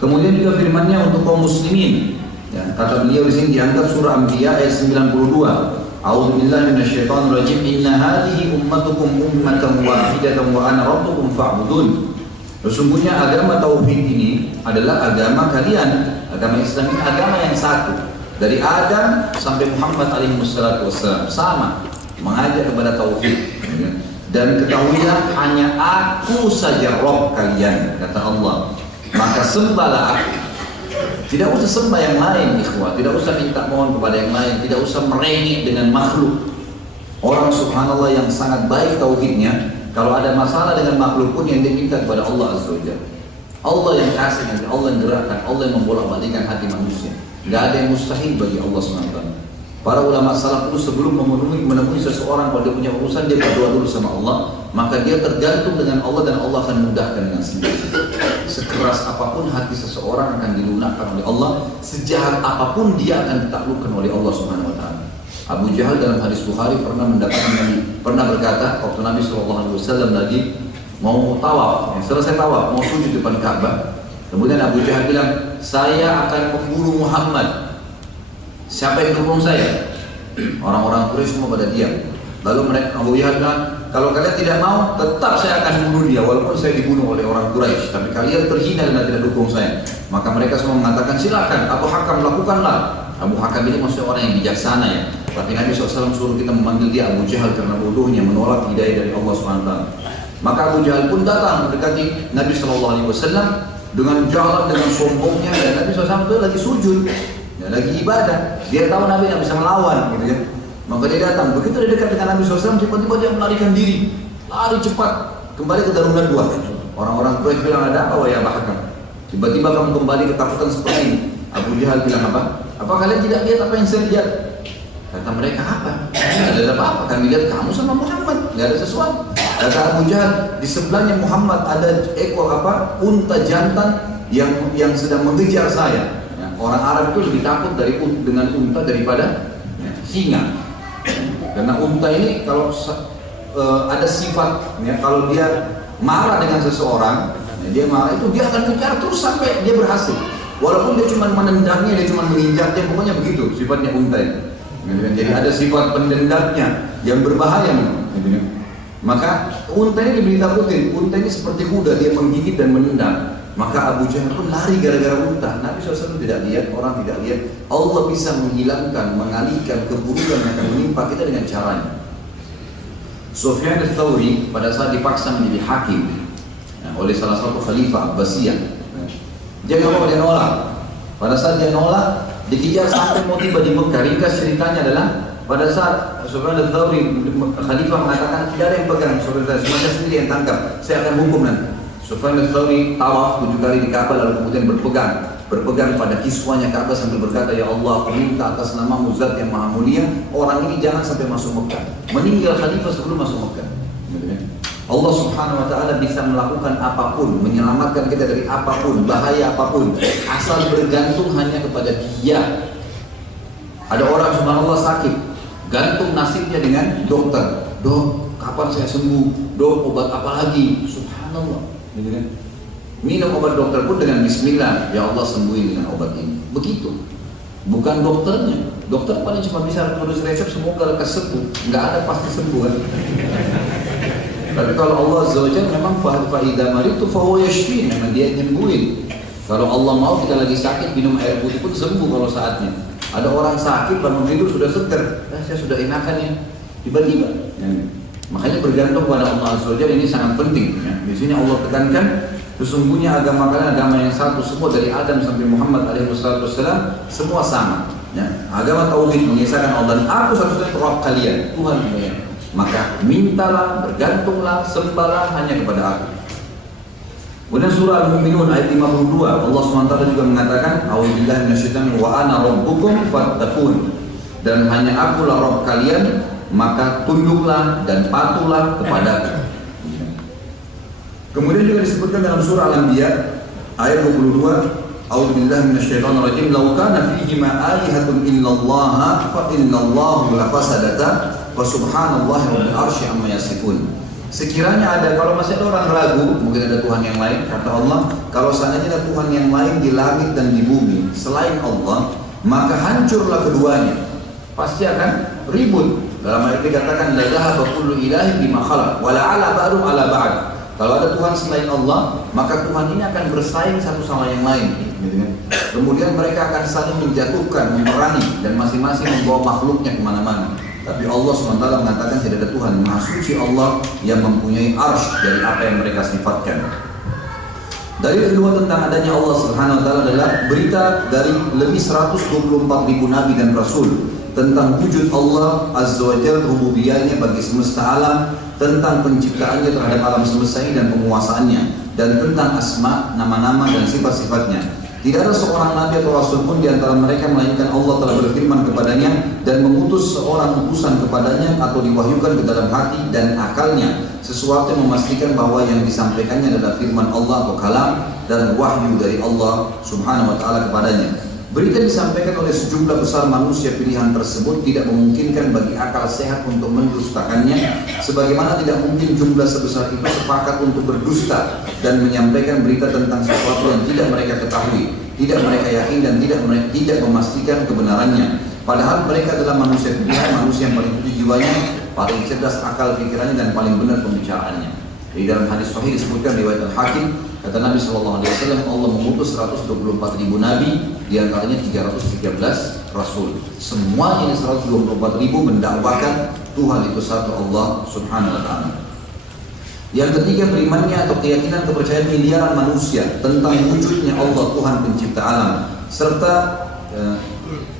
Kemudian juga firman-Nya untuk kaum muslimin. Ya, kata beliau di sini dianggap surah Anbiya ayat 92. A'udzu billahi minasyaitonir rajim. Inna hadhihi ummatukum ummatan wahidatan wa ana rabbukum fa'budun. Sesungguhnya agama tauhid ini adalah agama kalian. Agama Islam ini agama yang satu. Dari Adam sampai Muhammad alaihi wassalatu wassalam sama mengajak kepada tauhid. Dan ketahuilah hanya aku saja Rabb kalian, kata Allah. Maka sembahlah aku. Tidak usah sembah yang lain, ikhwah. Tidak usah minta mohon kepada yang lain. Tidak usah merengek dengan makhluk. Orang subhanallah yang sangat baik tauhidnya. Kalau ada masalah dengan makhluk pun yang diminta kepada Allah Azza wa Jalla. Allah yang kasih, Allah yang gerakkan, Allah yang membolak-balikkan hati manusia. Tidak ada yang mustahil bagi Allah SWT. Para ulama salaf itu sebelum menemui seseorang kalau dia punya urusan, dia berdoa dulu sama Allah, maka dia tergantung dengan Allah dan Allah akan mudahkan dengan sendiri. Sekeras apapun hati seseorang akan dilunakkan oleh Allah, sejahat apapun dia akan ditaklukkan oleh Allah Subhanahu wa Ta'ala. Abu Jahal dalam hadis Bukhari pernah berkata waktu Nabi SAW lagi mau tawaf, selesai tawaf, mau sujud depan Ka'bah. Kemudian Abu Jahal bilang, saya akan membunuh Muhammad. Siapa yang dukung saya? Orang-orang Quraisy semua pada diam. Lalu Abu Jahal bilang, kalau kalian tidak mau, tetap saya akan bunuh dia walaupun saya dibunuh oleh orang Quraisy. Tapi kalian terhina dan tidak dukung saya. Maka mereka semua mengatakan, silakan Abu Hakam lakukanlah. Abu Hakam ini maksudnya orang yang bijaksana ya. Tapi Nabi SAW suruh kita memanggil dia Abu Jahal karena bodohnya menolak hidayah dari Allah SWT. Maka Abu Jahal pun datang mendekati Nabi SAW dengan jalan, dengan sombongnya. Dan Nabi SAW itu lagi sujud, ya, lagi ibadah. Dia tahu Nabi tidak bisa melawan, gitu ya. Maka dia datang. Begitu dia dekat dengan Nabi SAW, tiba-tiba dia melarikan diri, lari cepat kembali ke darurat dua. Orang-orang Quraisy bilang, ada apa ya Abu Hakam? Tiba-tiba kamu kembali ketakutan seperti ini. Abu Jahal bilang apa? Apa kalian tidak lihat apa yang saya lihat? Kata mereka apa? Tidak ada apa-apa, kami lihat kamu sama Muhammad, tidak ada sesuatu. Kata Abu Jahal, di sebelahnya Muhammad ada ekor unta jantan yang sedang mengejar saya. Ya, orang Arab itu lebih takut dengan unta daripada singa. Karena unta ini kalau ada sifat, ya, kalau dia marah dengan seseorang, ya, dia marah itu dia akan kejar terus sampai dia berhasil. Walaupun dia cuma menendangnya, dia cuma menginjaknya, pokoknya begitu sifatnya unta itu. Jadi ada sifat pendendamnya yang berbahaya, gitu kan. Maka unta ini diberitahukan, unta ini seperti kuda, dia menggigit dan menendang. Maka Abu Jahal pun lari gara-gara unta. Nabi SAW tidak lihat, orang tidak lihat. Allah bisa menghilangkan, mengalihkan keburukan yang akan menimpa kita dengan caranya. Sufyan al-Thawri pada saat dipaksa menjadi hakim, ya, oleh salah satu khalifah Abbasiyah, dia nggak mau, dia nolak. Pada saat dia nolak, dikejar sampai mau tiba di Mekah. Ringkas ceritanya adalah pada saat Sufyan al-Thawri, khalifah mengatakan tidak ada yang pegang Sufyan al-Thawri, semua saya sendiri yang tangkap, saya akan hukum nanti. Sufyan al-Thawri tawaf 7 kali di Ka'bah lalu kemudian berpegang pada kiswanya Ka'bah sambil berkata, ya Allah, aku minta atas namamu Zat yang maha mulia, orang ini jangan sampai masuk Mekah, meninggal khalifah sebelum masuk Mekah. Allah Subhanahu wa ta'ala bisa melakukan apapun, menyelamatkan kita dari apapun, bahaya apapun, asal bergantung hanya kepada Dia. Ada orang subhanallah sakit, gantung nasibnya dengan dokter. Dok, kapan saya sembuh? Dok, obat apa lagi? Subhanallah. Gitu kan? Minum obat dokter pun dengan bismillah, ya Allah sembuhin dengan obat ini. Begitu. Bukan dokternya. Dokter paling cuma bisa tulis resep semoga lekas sembuh. Nggak ada pasti sembuh kan. Tapi kalau Allah Azza wa Jalla memang fa'idha maritu fahuwa yashfin, memang dia nyembuhin. Kalau Allah mau kita lagi sakit minum air putih pun sembuh kalau saatnya. Ada orang sakit bangun tidur sudah seger, saya sudah enakan ya. Tiba-tiba. Ya. Makanya bergantung pada Allah Azza wa Jalla ini sangat penting. Ya. Di sini Allah tekankan sesungguhnya agama kalian agama yang satu, semua dari Adam sampai Muhammad alaihissalam semua sama. Ya. Agama tauhid mengisahkan Allah dan aku satu-satunya Rabb kalian, Tuhan kalian. Maka mintalah, bergantunglah, sembahlah hanya kepada aku. Kemudian surah Al-Mu'minun ayat 52, Allah SWT juga mengatakan, A'udzubillahi minasyaitonir wa ana rabbukum fattaqun. Dan hanya akulah Rabb kalian, maka tunduklah dan patuhlah kepadaku. Kemudian juga disebutkan dalam surah Al-Anbiya ayat 22, A'udzubillahi minasyaitonir rajim, law kana fihima alihatun illallaha fa innallahu lafasadata wa subhanallahi rabbil arsy amma yasifun. Sekiranya ada, kalau masih ada orang ragu, mungkin ada Tuhan yang lain, kata Allah, kalau seandainya ada Tuhan yang lain di langit dan di bumi selain Allah, maka hancurlah keduanya. Pasti akan ribut. Dalam ayat dikatakan la dhahaba kullu ilahin bima khalaq wa la ala ba'dum ala ba'd. Kalau ada Tuhan selain Allah, maka Tuhan ini akan bersaing satu sama yang lain. Kemudian mereka akan saling menjatuhkan, memerangi, dan masing-masing membawa makhluknya kemana-mana. Tapi Allah SWT mengatakan tidak ada Tuhan, Maha Suci Allah yang mempunyai arsy dari apa yang mereka sifatkan. Dalil kedua tentang adanya Allah Subhanahu wa taala adalah berita dari lebih 124.000 nabi dan rasul tentang wujud Allah Azza wa Jalla, rububiyahnya bagi semesta alam, tentang penciptaannya terhadap alam semesta ini dan penguasaannya, dan tentang asma, nama-nama dan sifat-sifatnya. Tidak ada seorang nabi atau rasul pun di antara mereka melainkan Allah telah berfirman kepadanya dan mengutus seorang utusan kepadanya atau diwahyukan ke dalam hati dan akalnya sesuatu yang memastikan bahwa yang disampaikannya adalah firman Allah atau kalam dan wahyu dari Allah Subhanahu wa taala kepadanya. Berita disampaikan oleh sejumlah besar manusia pilihan tersebut tidak memungkinkan bagi akal sehat untuk mendustakannya, sebagaimana tidak mungkin jumlah sebesar itu sepakat untuk berdusta dan menyampaikan berita tentang sesuatu yang tidak mereka ketahui, tidak mereka yakin dan tidak memastikan kebenarannya. Padahal mereka adalah manusia pilihan, manusia yang paling tinggi jiwanya, paling cerdas akal pikirannya dan paling benar pembicaraannya. Di dalam hadis sahih disebutkan riwayat Al-Hakim, kata Nabi SAW, Allah mengutus 124.000 nabi, diantaranya 313 rasul. Semua ini 124.000 mendakwakan Tuhan itu satu, Allah Subhanahu wa taala. Yang ketiga, berimannya atau keyakinan kepercayaan miliaran manusia tentang wujudnya Allah Tuhan pencipta alam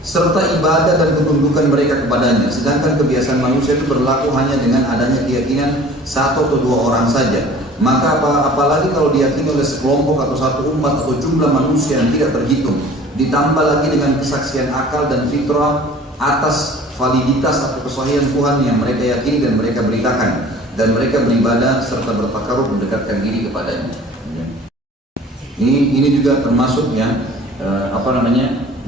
serta ibadah dan ketundukan mereka kepadanya. Sedangkan kebiasaan manusia itu berlaku hanya dengan adanya keyakinan satu atau dua orang saja. Maka apalagi kalau diyakini oleh sekelompok atau satu umat atau jumlah manusia yang tidak terhitung, ditambah lagi dengan kesaksian akal dan fitrah atas validitas atau kesahihan Tuhan yang mereka yakini dan mereka beritakan, dan mereka beribadah serta bertakarub mendekatkan diri kepadanya. Ini juga termasuk ya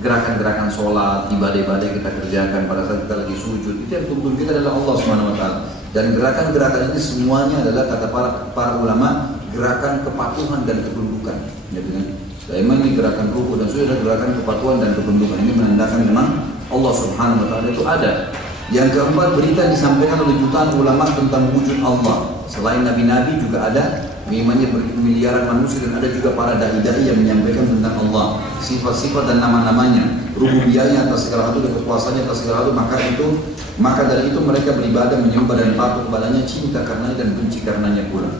gerakan-gerakan sholat, ibadah-ibadah kita kerjakan pada saat kita lagi sujud, itu yang tuntun kita adalah Allah Subhanahu Wa Taala. Dan gerakan-gerakan ini semuanya adalah kata para ulama gerakan kepatuhan dan ketundukan. Jadi kan, memang ini gerakan ruku dan sujud adalah gerakan kepatuhan dan ketundukan. Ini menandakan memang Allah Subhanahu Wa Taala itu ada. Yang keempat, berita disampaikan oleh jutaan ulama tentang wujud Allah. Selain nabi-nabi juga ada memangnya miliaran manusia dan ada juga para dai-dai yang menyampaikan tentang Allah, sifat-sifat dan nama-namanya, rububiyahnya atas segala hal dan kekuasaannya atas segala hal. Maka dari itu mereka beribadah, menyembah dan patuh kepadanya, cinta karenanya dan benci karenanya pula.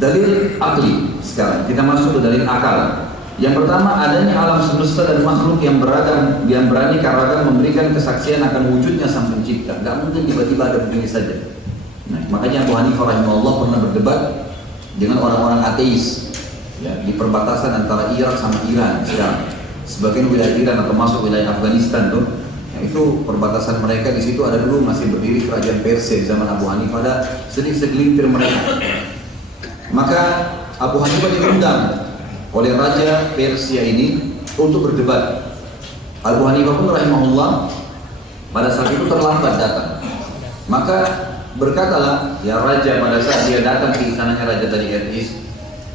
Dalil akli. Sekarang kita masuk ke dalil akal. Yang pertama, adanya alam semesta dan makhluk yang beragam, yang berani ragam memberikan kesaksian akan wujudnya sang pencipta. Gak mungkin tiba-tiba ada begini saja. Nah, makanya Abu Hanifah rahimahullah pernah berdebat dengan orang-orang ateis, ya, di perbatasan antara Irak sama Iran sekarang. Sebagian wilayah Iran atau masuk wilayah Afghanistan tuh, ya, itu perbatasan mereka. Di situ ada dulu masih berdiri kerajaan Persia di zaman Abu Hanifah, ada segelintir mereka. Maka Abu Hanifah diundang oleh Raja Persia ini untuk berdebat. Abu Hanifah pun rahimahullah pada saat itu terlambat datang. Maka berkatalah ya Raja pada saat dia datang ke istananya Raja tadi Eris,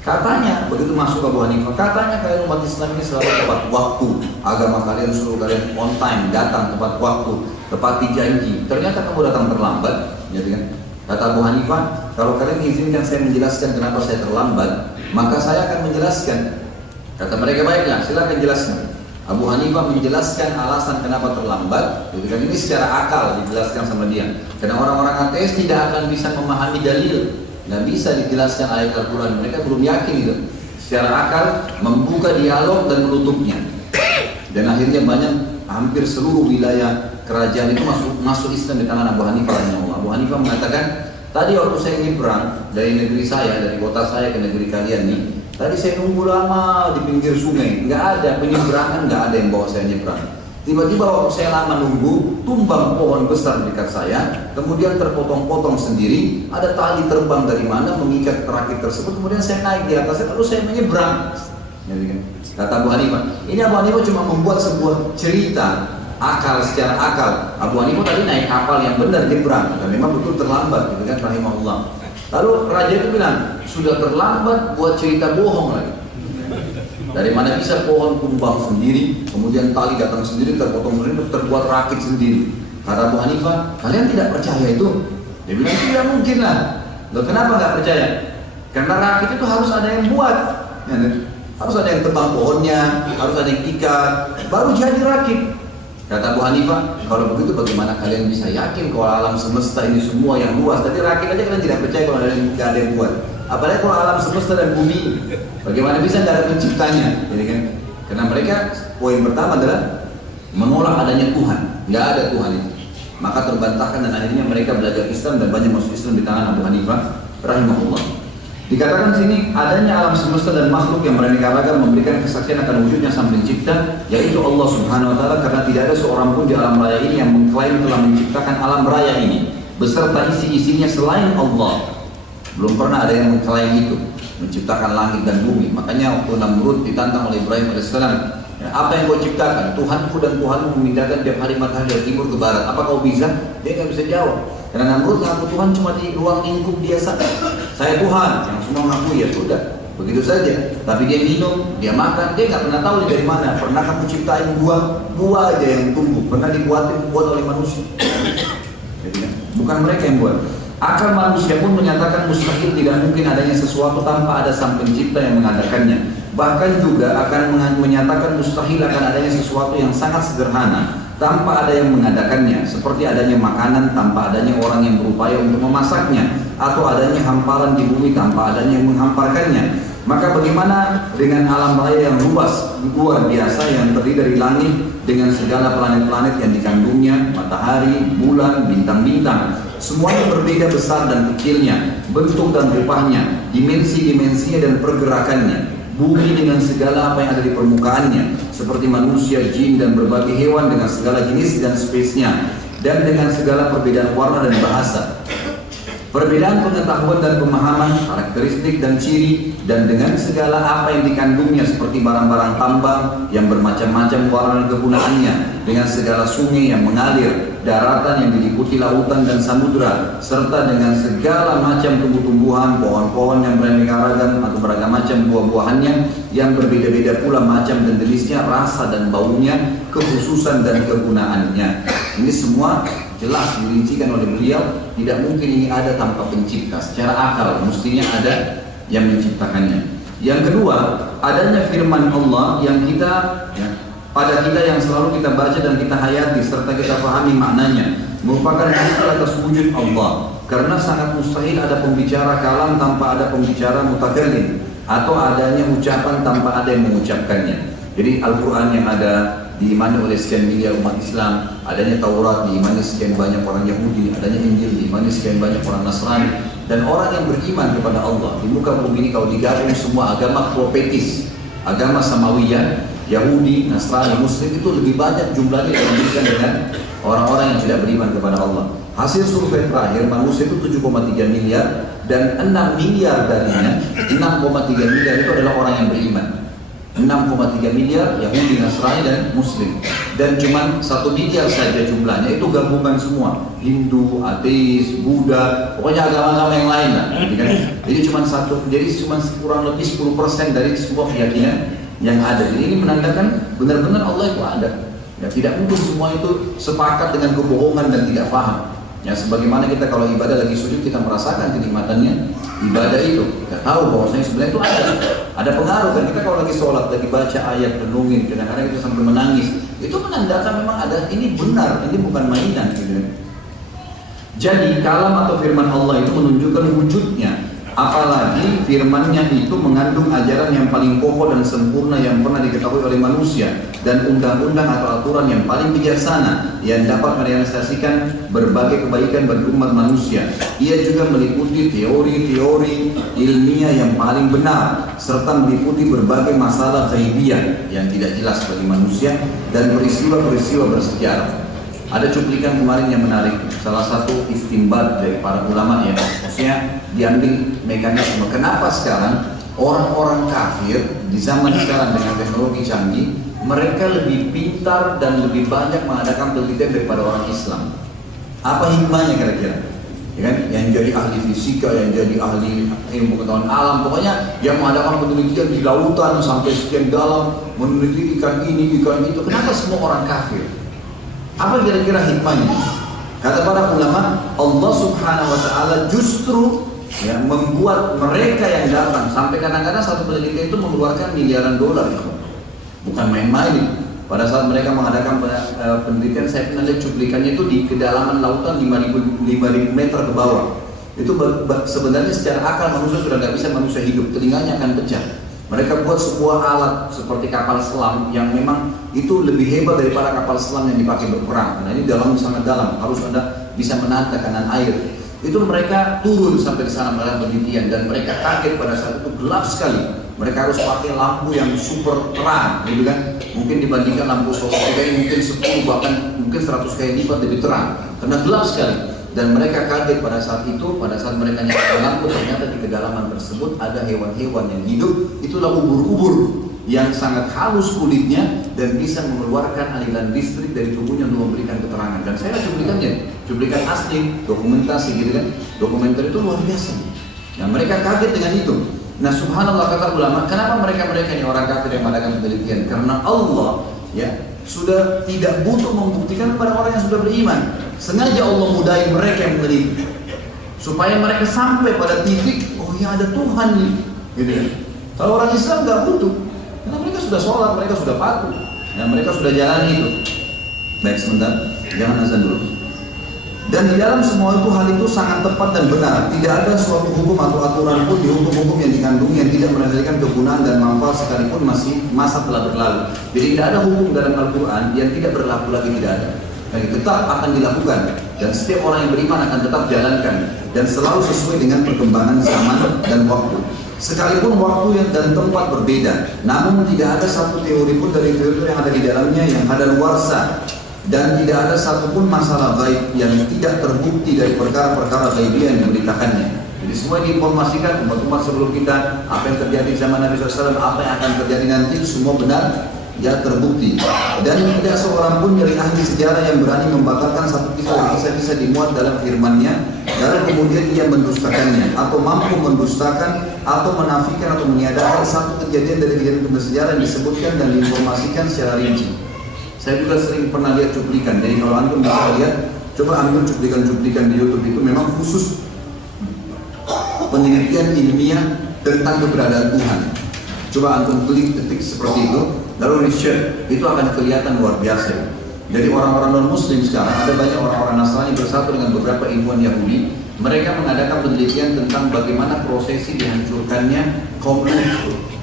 katanya begitu masuk Abu Hanifah, katanya kalian umat Islam ini selalu tepat waktu, agama kalian suruh kalian on time, datang tepat waktu, tepati janji. Ternyata kamu datang terlambat, jadi kan? Kata Abu Hanifah, kalau kalian izinkan saya menjelaskan kenapa saya terlambat, maka saya akan menjelaskan. Kata mereka, baiklah, silakan jelaskan. Abu Hanifah menjelaskan alasan kenapa terlambat. Dan ini secara akal dijelaskan sama dia. Karena orang-orang ateis tidak akan bisa memahami dalil, nggak bisa dijelaskan ayat Al-Quran. Mereka belum yakin itu. Secara akal membuka dialog dan menutupnya. Dan akhirnya hampir seluruh wilayah kerajaan itu masuk Islam di tangan Abu Hanifah. Abu Hanifah mengatakan, tadi waktu saya nyebrang dari negeri saya, dari kota saya ke negeri kalian nih, tadi saya nunggu lama di pinggir sungai, nggak ada penyeberangan, nggak ada yang bawa saya nyebrang. Tiba-tiba waktu saya lama nunggu, tumbang pohon besar dekat saya, kemudian terpotong-potong sendiri, ada tali terbang dari mana mengikat terakit tersebut, kemudian saya naik di atasnya, lalu saya menyeberang. Jadi kan, kata Abu Hanifah, ini Abu Hanifah cuma membuat sebuah cerita akal, secara akal. Abu Hanifah tadi naik kapal yang benar nyebrang dan memang betul terlambat, gitu kan, rahimahullah. Lalu raja itu bilang, sudah terlambat buat cerita bohong lagi. Dari mana bisa pohon tumbang sendiri, kemudian tali datang sendiri, terpotong sendiri, terbuat rakit sendiri. Kata Abu Hanifah, kalian tidak percaya itu? Dia bilang, tidak mungkin lah. Loh, kenapa nggak percaya? Karena rakit itu harus ada yang buat, ya, harus ada yang tebang pohonnya, harus ada yang ikat, baru jadi rakit. Kata Abu Hanifah, kalau begitu bagaimana kalian bisa yakin kalau alam semesta ini semua yang luas? Tadi rakit aja kalian tidak percaya kalau nggak ada yang buat. Apalagi kalau alam semesta dan bumi, bagaimana bisa nggak ada penciptanya? Jadi kan, karena mereka poin pertama adalah menolak adanya Tuhan, nggak ada Tuhan itu. Maka terbantahkan dan akhirnya mereka belajar Islam dan banyak masuk Islam di tangan Abu Hanifah rahimahullah. Dikatakan sini adanya alam semesta dan makhluk yang beraneka ragam memberikan kesaksian akan wujudnya sang pencipta, yaitu Allah Subhanahu Wa Taala, karena tidak ada seorang pun di alam raya ini yang mengklaim telah menciptakan alam raya ini beserta isi-isinya selain Allah. Belum pernah ada yang mengklaim itu, menciptakan langit dan bumi. Makanya waktu Namrud ditantang oleh Ibrahim AS, ya, apa yang kau ciptakan? Tuhanku dan Tuhanmu memindahkan tiap hari matahari dari timur ke barat. Apa kau bisa? Dia nggak bisa jawab. Karena Namrud ngaku Tuhan cuma di ruang lingkup biasa. Saya Tuhan, yang semua ngaku ya sudah, begitu saja. Tapi dia minum, dia makan, dia nggak pernah tahu dari mana. Pernah kamu ciptain buah aja yang tumbuh, pernah dibuat oleh manusia. Jadi, bukan mereka yang buat. Akal manusia pun menyatakan mustahil, tidak mungkin adanya sesuatu tanpa ada sang pencipta yang mengadakannya. Bahkan juga akan menyatakan mustahil akan adanya sesuatu yang sangat sederhana tanpa ada yang mengadakannya, seperti adanya makanan tanpa adanya orang yang berupaya untuk memasaknya, atau adanya hamparan di bumi tanpa adanya yang menghamparkannya. Maka bagaimana dengan alam raya yang luas, luar biasa, yang terdiri dari langit dengan segala planet-planet yang dikandungnya, matahari, bulan, bintang-bintang. Semuanya berbeda besar dan kecilnya, bentuk dan rupanya, dimensi-dimensinya dan pergerakannya. Bumi dengan segala apa yang ada di permukaannya, seperti manusia, jin, dan berbagai hewan dengan segala jenis dan spesiesnya, dan dengan segala perbedaan warna dan bahasa. Perbedaan pengetahuan dan pemahaman, karakteristik dan ciri, dan dengan segala apa yang dikandungnya seperti barang-barang tambang yang bermacam-macam warna dan kegunaannya, dengan segala sungai yang mengalir, daratan yang diliputi lautan dan samudra, serta dengan segala macam tumbuh-tumbuhan, pohon-pohon yang beraneka ragam atau beragam macam buah-buahannya yang berbeda-beda pula macam dan jenisnya, rasa dan baunya, kekhususan dan kegunaannya. Ini semua jelas dirincikan oleh beliau. Tidak mungkin ini ada tanpa pencipta. Secara akal mestinya ada yang menciptakannya. Yang kedua, adanya firman Allah yang pada kita yang selalu kita baca dan kita hayati serta kita pahami maknanya, merupakan bukti atas wujud Allah. Karena sangat mustahil ada pembicara kalam tanpa ada pembicara mutakallim, atau adanya ucapan tanpa ada yang mengucapkannya. Jadi Al-Quran yang ada diimani oleh sekian miliar umat Islam, adanya Taurat diimani sekian banyak orang Yahudi, adanya Injil diimani sekian banyak orang Nasrani, dan orang yang beriman kepada Allah di muka bumi ini kalau digabung semua agama profetis, agama Samawiyah, Yahudi, Nasrani, Muslim itu lebih banyak jumlahnya dibandingkan dengan orang-orang yang tidak beriman kepada Allah. Hasil survei terakhir manusia itu 7,3 miliar dan 6 miliar darinya, 6,3 miliar itu adalah orang yang beriman. 6,3 miliar Yahudi, Nasrani dan Muslim, dan cuma 1 miliar saja jumlahnya itu gabungan semua, Hindu, ateis, Buddha, pokoknya agama-agama yang lain lah, kan? Jadi cuma kurang lebih 10% dari semua keyakinan yang ada. Jadi ini menandakan benar-benar Allah itu ada. Ya, tidak mungkin semua itu sepakat dengan kebohongan dan tidak paham. Ya, sebagaimana kita kalau ibadah lagi sujud kita merasakan kenikmatannya ibadah itu, kita tahu bahwasanya sebenarnya itu ada pengaruh kan. Kita kalau lagi sholat lagi baca ayat renungin, kadang-kadang kita sampai menangis, itu menandakan memang ada, ini benar, ini bukan mainan gitu. Jadi kalam atau firman Allah itu menunjukkan wujudnya. Apalagi firman-Nya itu mengandung ajaran yang paling pokok dan sempurna yang pernah diketahui oleh manusia, dan undang-undang atau aturan yang paling bijaksana yang dapat merealisasikan berbagai kebaikan bagi umat manusia. Ia juga meliputi teori-teori ilmiah yang paling benar, serta meliputi berbagai masalah ghaibiyah yang tidak jelas bagi manusia dan peristiwa-peristiwa bersejarah. Ada cuplikan kemarin yang menarik, salah satu istimbat dari para ulama ya, maksudnya diambil mekanisme kenapa sekarang orang-orang kafir di zaman sekarang dengan teknologi canggih mereka lebih pintar dan lebih banyak mengadakan penelitian daripada orang Islam. Apa hikmahnya kira-kira? Ya kan? Yang jadi ahli fisika, yang jadi ahli ilmu pengetahuan alam, pokoknya yang mengadakan penelitian di lautan sampai sekian dalam, meneliti ikan ini, ikan itu. Kenapa semua orang kafir? Apa kira-kira hikmahnya? Kata para ulama, Allah Subhanahu wa Ta'ala justru membuat mereka yang datang, sampai kadang-kadang satu penelitian itu mengeluarkan miliaran dolar, bukan main-main. Pada saat mereka mengadakan penelitian, saya pernah lihat cuplikannya itu di kedalaman lautan 5.000 meter ke bawah. Itu sebenarnya secara akal manusia sudah tidak bisa manusia hidup, telinganya akan pecah. Mereka buat sebuah alat seperti kapal selam yang memang itu lebih hebat daripada kapal selam yang dipakai berperang. Nah ini dalam sangat dalam, harus ada bisa menahan tekanan air. Itu mereka turun sampai di sana melakukan penelitian dan mereka kaget pada saat itu gelap sekali. Mereka harus pakai lampu yang super terang, gitu kan? Mungkin dibandingkan lampu solar mungkin 10 bahkan mungkin 100 kali lipat lebih terang karena gelap sekali. Dan mereka kaget pada saat itu, pada saat mereka nyalakan lampu, ternyata di kedalaman tersebut ada hewan-hewan yang hidup. Itulah ubur-ubur yang sangat halus kulitnya dan bisa mengeluarkan aliran listrik dari tubuhnya untuk memberikan keterangan. Dan saya cuplikannya, cuplikan asli, dokumentasi gitu kan. Dokumenter itu luar biasa. Nah mereka kaget dengan itu. Nah subhanallah kata ulama, kenapa mereka ini orang kafir yang mengadakan penelitian? Karena Allah ya sudah tidak butuh membuktikan kepada orang yang sudah beriman. Sengaja Allah mudahi mereka yang meneliti supaya mereka sampai pada titik oh ya ada Tuhan nih gitu ya. Kalau orang Islam nggak butuh karena mereka sudah sholat, mereka sudah patuh dan mereka sudah jalan itu. Baik sebentar, jangan azan dulu. Dan di dalam semua itu hal itu sangat tepat dan benar. Tidak ada suatu hukum atau aturan pun di hukum-hukum yang dikandungi yang tidak menghasilkan kegunaan dan manfaat sekalipun masih masa telah berlalu. Jadi tidak ada hukum dalam Al-Quran yang tidak berlaku lagi, tidak ada. Dan tetap akan dilakukan dan setiap orang yang beriman akan tetap jalankan dan selalu sesuai dengan perkembangan zaman dan waktu. Sekalipun waktu dan tempat berbeda, namun tidak ada satu teori pun dari teori yang ada di dalamnya yang hadaluarsa dan tidak ada satupun masalah gaib yang tidak terbukti dari perkara-perkara gaibiyah yang diberitakannya. Jadi semua diinformasikan umat-umat sebelum kita, apa yang terjadi zaman Nabi SAW, apa yang akan terjadi nanti, semua benar, ya terbukti. Dan tidak seorang pun dari ahli sejarah yang berani membatalkan satu kisah dimuat dalam firman-Nya, lalu kemudian ia mendustakannya, atau mampu mendustakan, atau menafikan, atau meniadakan satu kejadian dari kejadian bersejarah yang disebutkan dan diinformasikan secara rinci. Saya juga sering pernah lihat cuplikan, jadi kalau antum bisa lihat, coba ambil cuplikan-cuplikan di YouTube itu memang khusus penelitian ilmiah tentang keberadaan Tuhan. Coba antum klik ketik seperti itu, lalu research, itu akan kelihatan luar biasa. Jadi orang-orang non-muslim sekarang, ada banyak orang-orang Nasrani bersatu dengan beberapa ilmuwan Yahudi, mereka mengadakan penelitian tentang bagaimana prosesi dihancurkannya kaum Lut.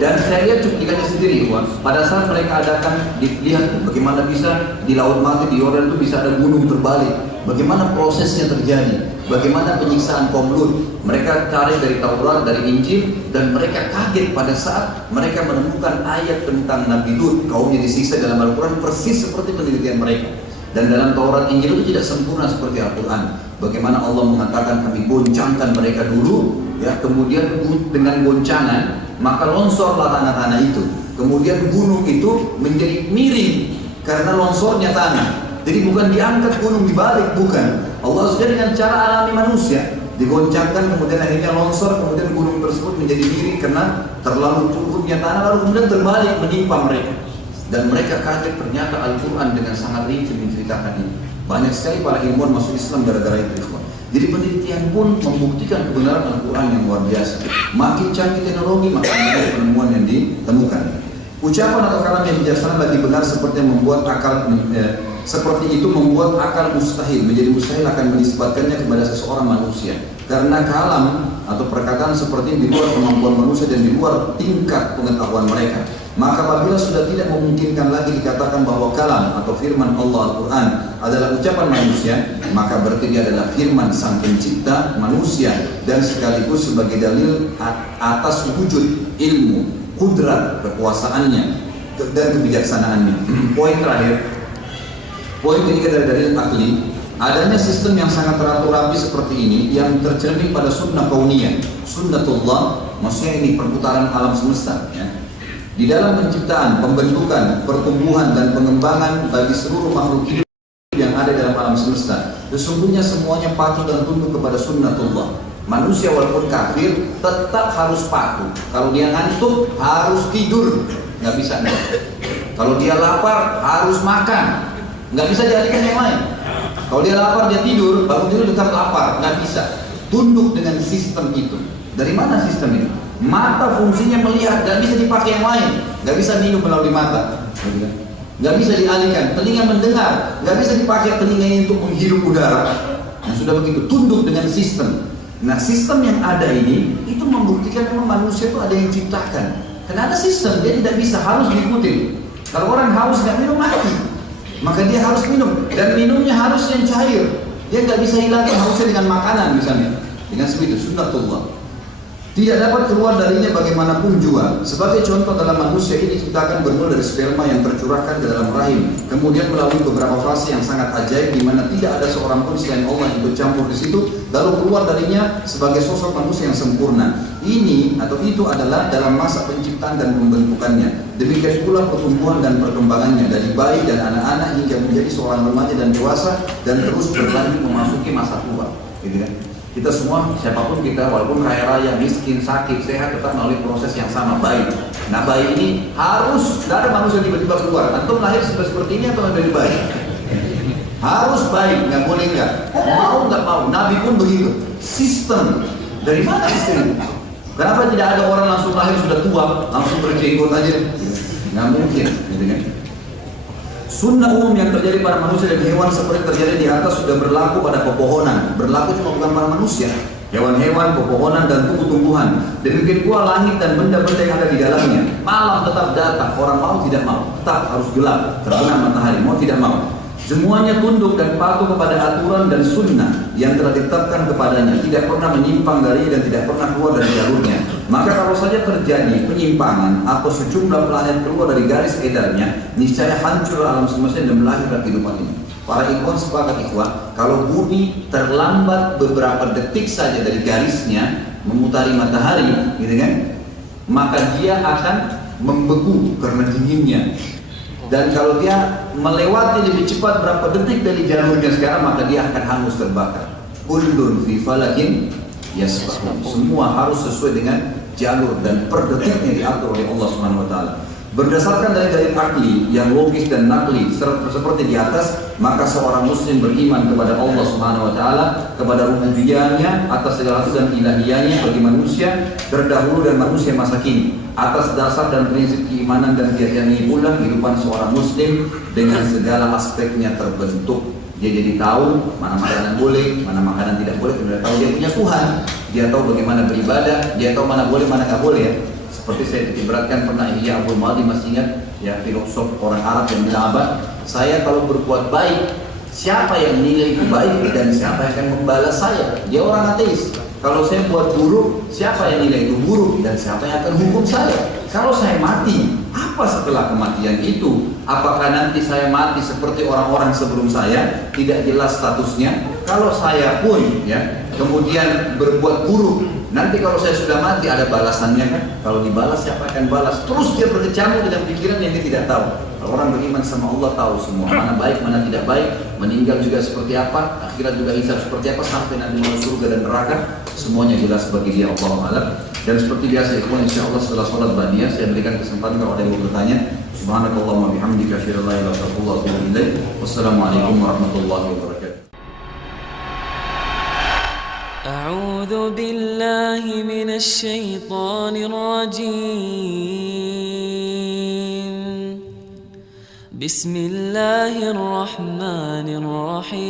Dan saya lihat cuplikannya sendiri, pada saat mereka adakan, dilihat bagaimana bisa di Laut Mati, di Yordan itu bisa ada gunung terbalik, bagaimana prosesnya terjadi, bagaimana penyiksaan kaum Lut. Mereka cari dari Taurat, dari Injil, dan mereka kaget pada saat mereka menemukan ayat tentang Nabi Lut, kaumnya disiksa dalam Al-Quran persis seperti penelitian mereka. Dan dalam Taurat Injil itu tidak sempurna seperti Al-Quran. Bagaimana Allah mengatakan kami goncangkan mereka dulu, ya, kemudian dengan goncangan maka longsorlah tanah-tanah itu. Kemudian gunung itu menjadi miring karena longsornya tanah. Jadi bukan diangkat gunung dibalik, bukan. Allah sudah dengan cara alami manusia digoncangkan, kemudian akhirnya longsor, kemudian gunung tersebut menjadi miring karena terlalu turunnya tanah, lalu kemudian terbalik menimpa mereka. Dan mereka kaget, ternyata Al-Quran dengan sangat rinci menceritakan ini. Banyak sekali para ilmuwan masuk Islam gara-gara itu. Jadi penelitian pun membuktikan kebenaran Al-Quran yang luar biasa. Makin canggih teknologi, makin banyak penemuan yang ditemukan. Ucapan atau kalam yang bijaksana lagi benar seperti yang membuat akal seperti itu membuat akal mustahil, menjadi mustahil akan menisbatkannya kepada seseorang manusia. Karena kalam atau perkataan seperti ini di luar kemampuan manusia dan di luar tingkat pengetahuan mereka. Maka apabila sudah tidak memungkinkan lagi dikatakan bahwa kalam atau firman Allah Al-Quran adalah ucapan manusia, maka berarti dia adalah firman sang pencipta manusia dan sekaligus sebagai dalil atas wujud ilmu, kudrat, kekuasaannya dan kebijaksanaannya. Poin terakhir, poin ketiga dari dalil akli, adanya sistem yang sangat teratur rapi seperti ini yang tercermin pada sunnah kauniyah, sunnatullah, maksudnya ini perputaran alam semesta, ya. Di dalam penciptaan, pembentukan, pertumbuhan dan pengembangan bagi seluruh makhluk hidup yang ada dalam alam semesta, sesungguhnya semuanya patuh dan tunduk kepada sunnatullah. Manusia walaupun kafir tetap harus patuh. Kalau dia ngantuk harus tidur, nggak bisa enggak. Kalau dia lapar harus makan, nggak bisa dialihkan yang lain. Kalau dia lapar dia tidur, bangun tidur tetap lapar, nggak bisa. Tunduk dengan sistem itu. Dari mana sistem itu? Mata fungsinya melihat, nggak bisa dipakai yang lain. Nggak bisa minum melalui mata, nggak bisa dialihkan. Telinga mendengar, nggak bisa dipakai telinga ini untuk menghirup udara. Yang sudah begitu, tunduk dengan sistem. Nah, sistem yang ada ini itu membuktikan memang manusia itu ada yang ciptakan. Karena ada sistem, dia tidak bisa, harus diikuti. Kalau orang haus nggak minum mati, maka dia harus minum, dan minumnya harus yang cair. Dia nggak bisa hilangkan hausnya dengan makanan misalnya. Dengan seperti itu, sunnatullah. Tidak dapat keluar darinya bagaimanapun jua. Sebagai contoh, dalam manusia ini diciptakan bermula dari sperma yang tercurahkan ke dalam rahim, kemudian melalui beberapa fase yang sangat ajaib di mana tidak ada seorang pun selain Allah yang bercampur di situ, lalu keluar darinya sebagai sosok manusia yang sempurna. Ini atau itu adalah dalam masa penciptaan dan pembentukannya. Demikian pula pertumbuhan dan perkembangannya dari bayi dan anak-anak hingga menjadi seorang remaja dan dewasa dan terus berlanjut memasuki masa tua. Gitu kan? Kita semua, siapapun kita, walaupun kaya raya, miskin, sakit, sehat, tetap melalui proses yang sama, bayi. Nah, bayi ini harus, tidak ada manusia tiba-tiba keluar. Antum lahir seperti ini atau dari bayi? Harus bayi, nggak boleh nggak. Mau nggak mau, Nabi pun begitu. Sistem, dari mana sistem? Kenapa tidak ada orang langsung lahir sudah tua, langsung berjenggot aja? Nggak mungkin, gitu kan? Sunnah umum yang terjadi pada manusia dan hewan seperti terjadi di atas sudah berlaku pada pepohonan. Berlaku cuma bukan pada manusia, hewan-hewan, pepohonan dan tumbuh-tumbuhan. Demikian pula langit dan benda-benda yang ada di dalamnya. Malam tetap datang, orang mau tidak mau, tetap harus gelap, terbenam matahari, mau tidak mau. Semuanya tunduk dan patuh kepada aturan dan sunnah yang telah ditetapkan kepadanya, tidak pernah menyimpang darinya dan tidak pernah keluar dari jalurnya. Maka kalau saja apabila terjadi penyimpangan atau sejumlah planet keluar dari garis edarnya, niscaya hancur alam semesta dan melahirkan kehidupan ini. Para ikhwan sepakat ikhwan, kalau bumi terlambat beberapa detik saja dari garisnya memutari matahari, gitu kan, maka dia akan membeku karena dinginnya. Dan kalau dia melewati lebih cepat berapa detik dari jalurnya sekarang, maka dia akan hangus terbakar. Kullun fi falakin yasbahun. Semua harus sesuai dengan jalur dan per detiknya diatur oleh Allah Subhanahu wa taala. Berdasarkan dalil akli yang logis dan nakli seperti di atas, maka seorang muslim beriman kepada Allah Subhanahu wa taala, kepada rububiyahnya atas segala sesuatu dan ilahiyahnya bagi manusia terdahulu dan manusia masa kini. Atas dasar dan prinsip keimanan dan keyakinan pula kehidupan seorang muslim dengan segala aspeknya terbentuk. Dia jadi tahu mana makanan boleh, mana makanan tidak boleh. Dia tahu dia punya Tuhan, dia tahu bagaimana beribadah, dia tahu mana boleh, mana nggak boleh ya. Seperti saya ibaratkan pernah Ihya Abdul Madi, masih ingat ya, filosof orang Arab yang bilang apa? Saya kalau berbuat baik, siapa yang nilai itu baik dan siapa yang akan membalas saya? Dia orang ateis. Kalau saya buat buruk, siapa yang nilai itu buruk dan siapa yang akan hukum saya? Kalau saya mati, apa setelah kematian itu? Apakah nanti saya mati seperti orang-orang sebelum saya? Tidak jelas statusnya. Kalau saya pun ya kemudian berbuat buruk, nanti kalau saya sudah mati ada balasannya kan? Kalau dibalas siapa akan balas? Terus dia berkecamuk dengan pikiran yang dia tidak tahu. Kalau orang beriman sama Allah tahu semua, mana baik, mana tidak baik, meninggal juga seperti apa, akhirat juga hisab seperti apa, sampai nanti masuk surga dan neraka, semuanya jelas bagi dia, Allah Alam. Dan seperti biasa ikhwan, insyaallah setelah sholat badiyah saya berikan kesempatan kalau ada yang mau bertanya. Subhanakallahumma bihamdika asyhadu an la ilaha illa anta astaghfiruka wa atubu ilaik. Wassalamualaikum warahmatullahi wabarakatuh. أعوذ بالله من الشيطان الرجيم. بسم الله الرحمن الرحيم.